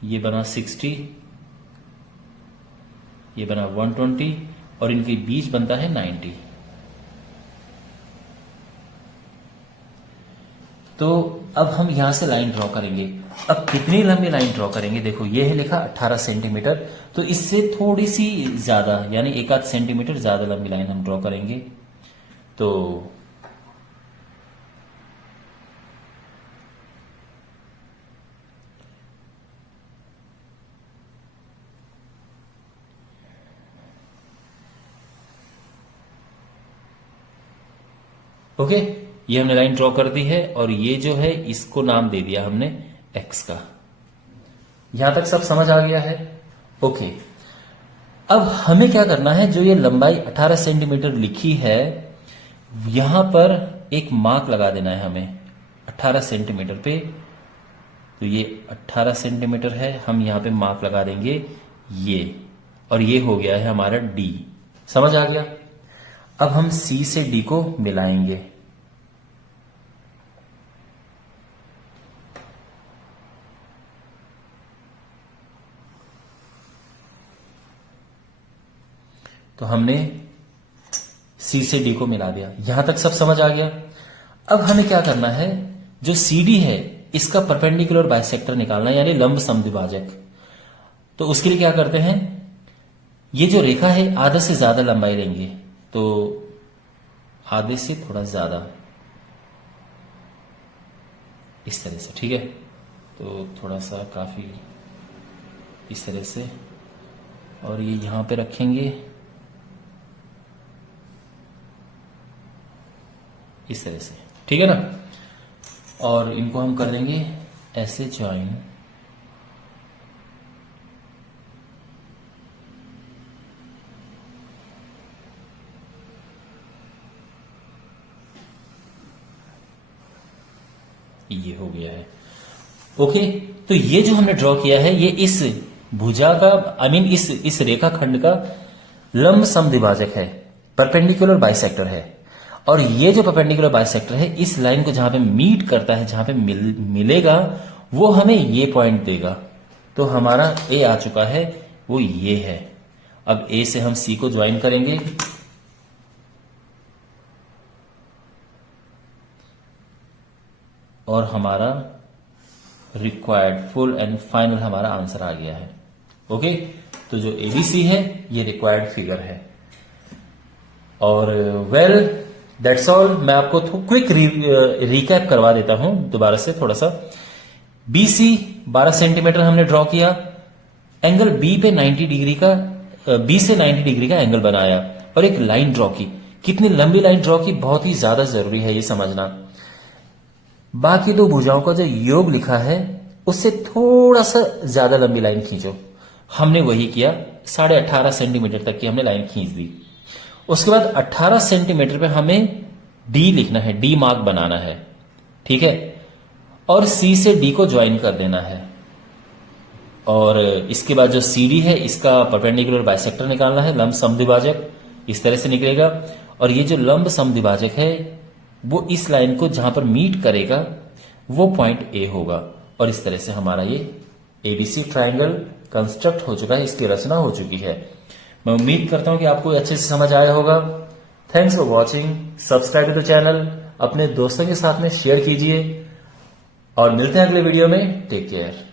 ये बना 60, ये बना 120, और इनके बीच बनता है 90। तो अब हम यहां से लाइन ड्रॉ करेंगे। अब कितनी लंबी लाइन ड्रॉ करेंगे? देखो ये है लिखा 18 सेंटीमीटर, तो इससे थोड़ी सी ज्यादा, यानी 1-8 सेंटीमीटर ज्यादा लंबी लाइन हम ड्रॉ करेंगे। तो ओके, ये हमने लाइन ड्रॉ कर दी है, और ये जो है इसको नाम दे दिया हमने X का। यहां तक सब समझ आ गया है? ओके, अब हमें क्या करना है? जो ये लंबाई 18 सेंटीमीटर लिखी है, यहां पर एक मार्क लगा देना है हमें 18 सेंटीमीटर पे। तो ये 18 सेंटीमीटर है, हम यहां पे मार्क लगा देंगे ये, और ये हो गया है हमारा D। समझ आ गया? अब हम C से D को मिलाएंगे। तो हमने C से D को मिला दिया। यहां तक सब समझ आ गया? अब हमें क्या करना है? जो CD है इसका परपेंडिकुलर बाइसेक्टर निकालना है, यानी लंब समद्विभाजक। तो उसके लिए क्या करते हैं? ये जो रेखा है आधे से ज्यादा लंबाई लेंगे, तो आधे से थोड़ा ज्यादा, इस तरह से, ठीक है। तो थोड़ा सा काफी इस तरह से, और ये यहां पे रखेंगे, इस तरह से, ठीक है ना। और इनको हम कर देंगे ऐसे ज्वाइन, ये हो गया है। ओके, तो ये जो हमने ड्रॉ किया है ये इस भुजा का इस रेखा खंड का लंब समद्विभाजक है, परपेंडिकुलर बाइसेक्टर है। और ये जो परपेंडिकुलर बाइसेक्टर है इस लाइन को जहां पे मीट करता है, जहां पे मिलेगा वो हमें ये पॉइंट देगा। तो हमारा ए आ चुका है, वो ये है। अब ए से हम सी को ज्वाइन करेंगे, और हमारा रिक्वायर्ड फुल एंड फाइनल हमारा आंसर आ गया है। ओके, तो जो एबीसी है ये रिक्वायर्ड फिगर है। और वेल दैट्स ऑल। मैं आपको क्विक रिकैप करवा देता हूं दोबारा से थोड़ा सा। बीसी 12 सेंटीमीटर हमने ड्रॉ किया, एंगल बी पे 90 डिग्री का, बी से 90 डिग्री का एंगल बनाया, और एक लाइन ड्रॉ की। कितनी लंबी लाइन ड्रॉ की, बहुत ही ज्यादा जरूरी है ये समझना। बाकी दो भुजाओं का जो योग लिखा है उससे थोड़ा सा ज्यादा लंबी लाइन खींचो। हमने वही किया, 18.5 सेंटीमीटर तक की हमने लाइन खींच दी। उसके बाद 18 सेंटीमीटर पे हमें डी लिखना है, डी मार्क बनाना है, ठीक है। और सी से डी को ज्वाइन कर देना है। और इसके बाद जो सी डी है इसका परपेंडिकुलर बाइसेक्टर निकालना है, लंब समद्विभाजक इस तरह से निकलेगा। और ये जो लंब समद्विभाजक है वो इस लाइन को जहां पर मीट करेगा वो पॉइंट ए होगा। और इस तरह से हमारा ये एबीसी ट्राइंगल कंस्ट्रक्ट हो चुका है, इसकी रचना हो चुकी है। मैं उम्मीद करता हूं कि आपको अच्छे से समझ आया होगा। Thanks for watching, subscribe to the channel, अपने दोस्तों के साथ में शेयर कीजिए, और मिलते हैं अगले वीडियो में। Take care.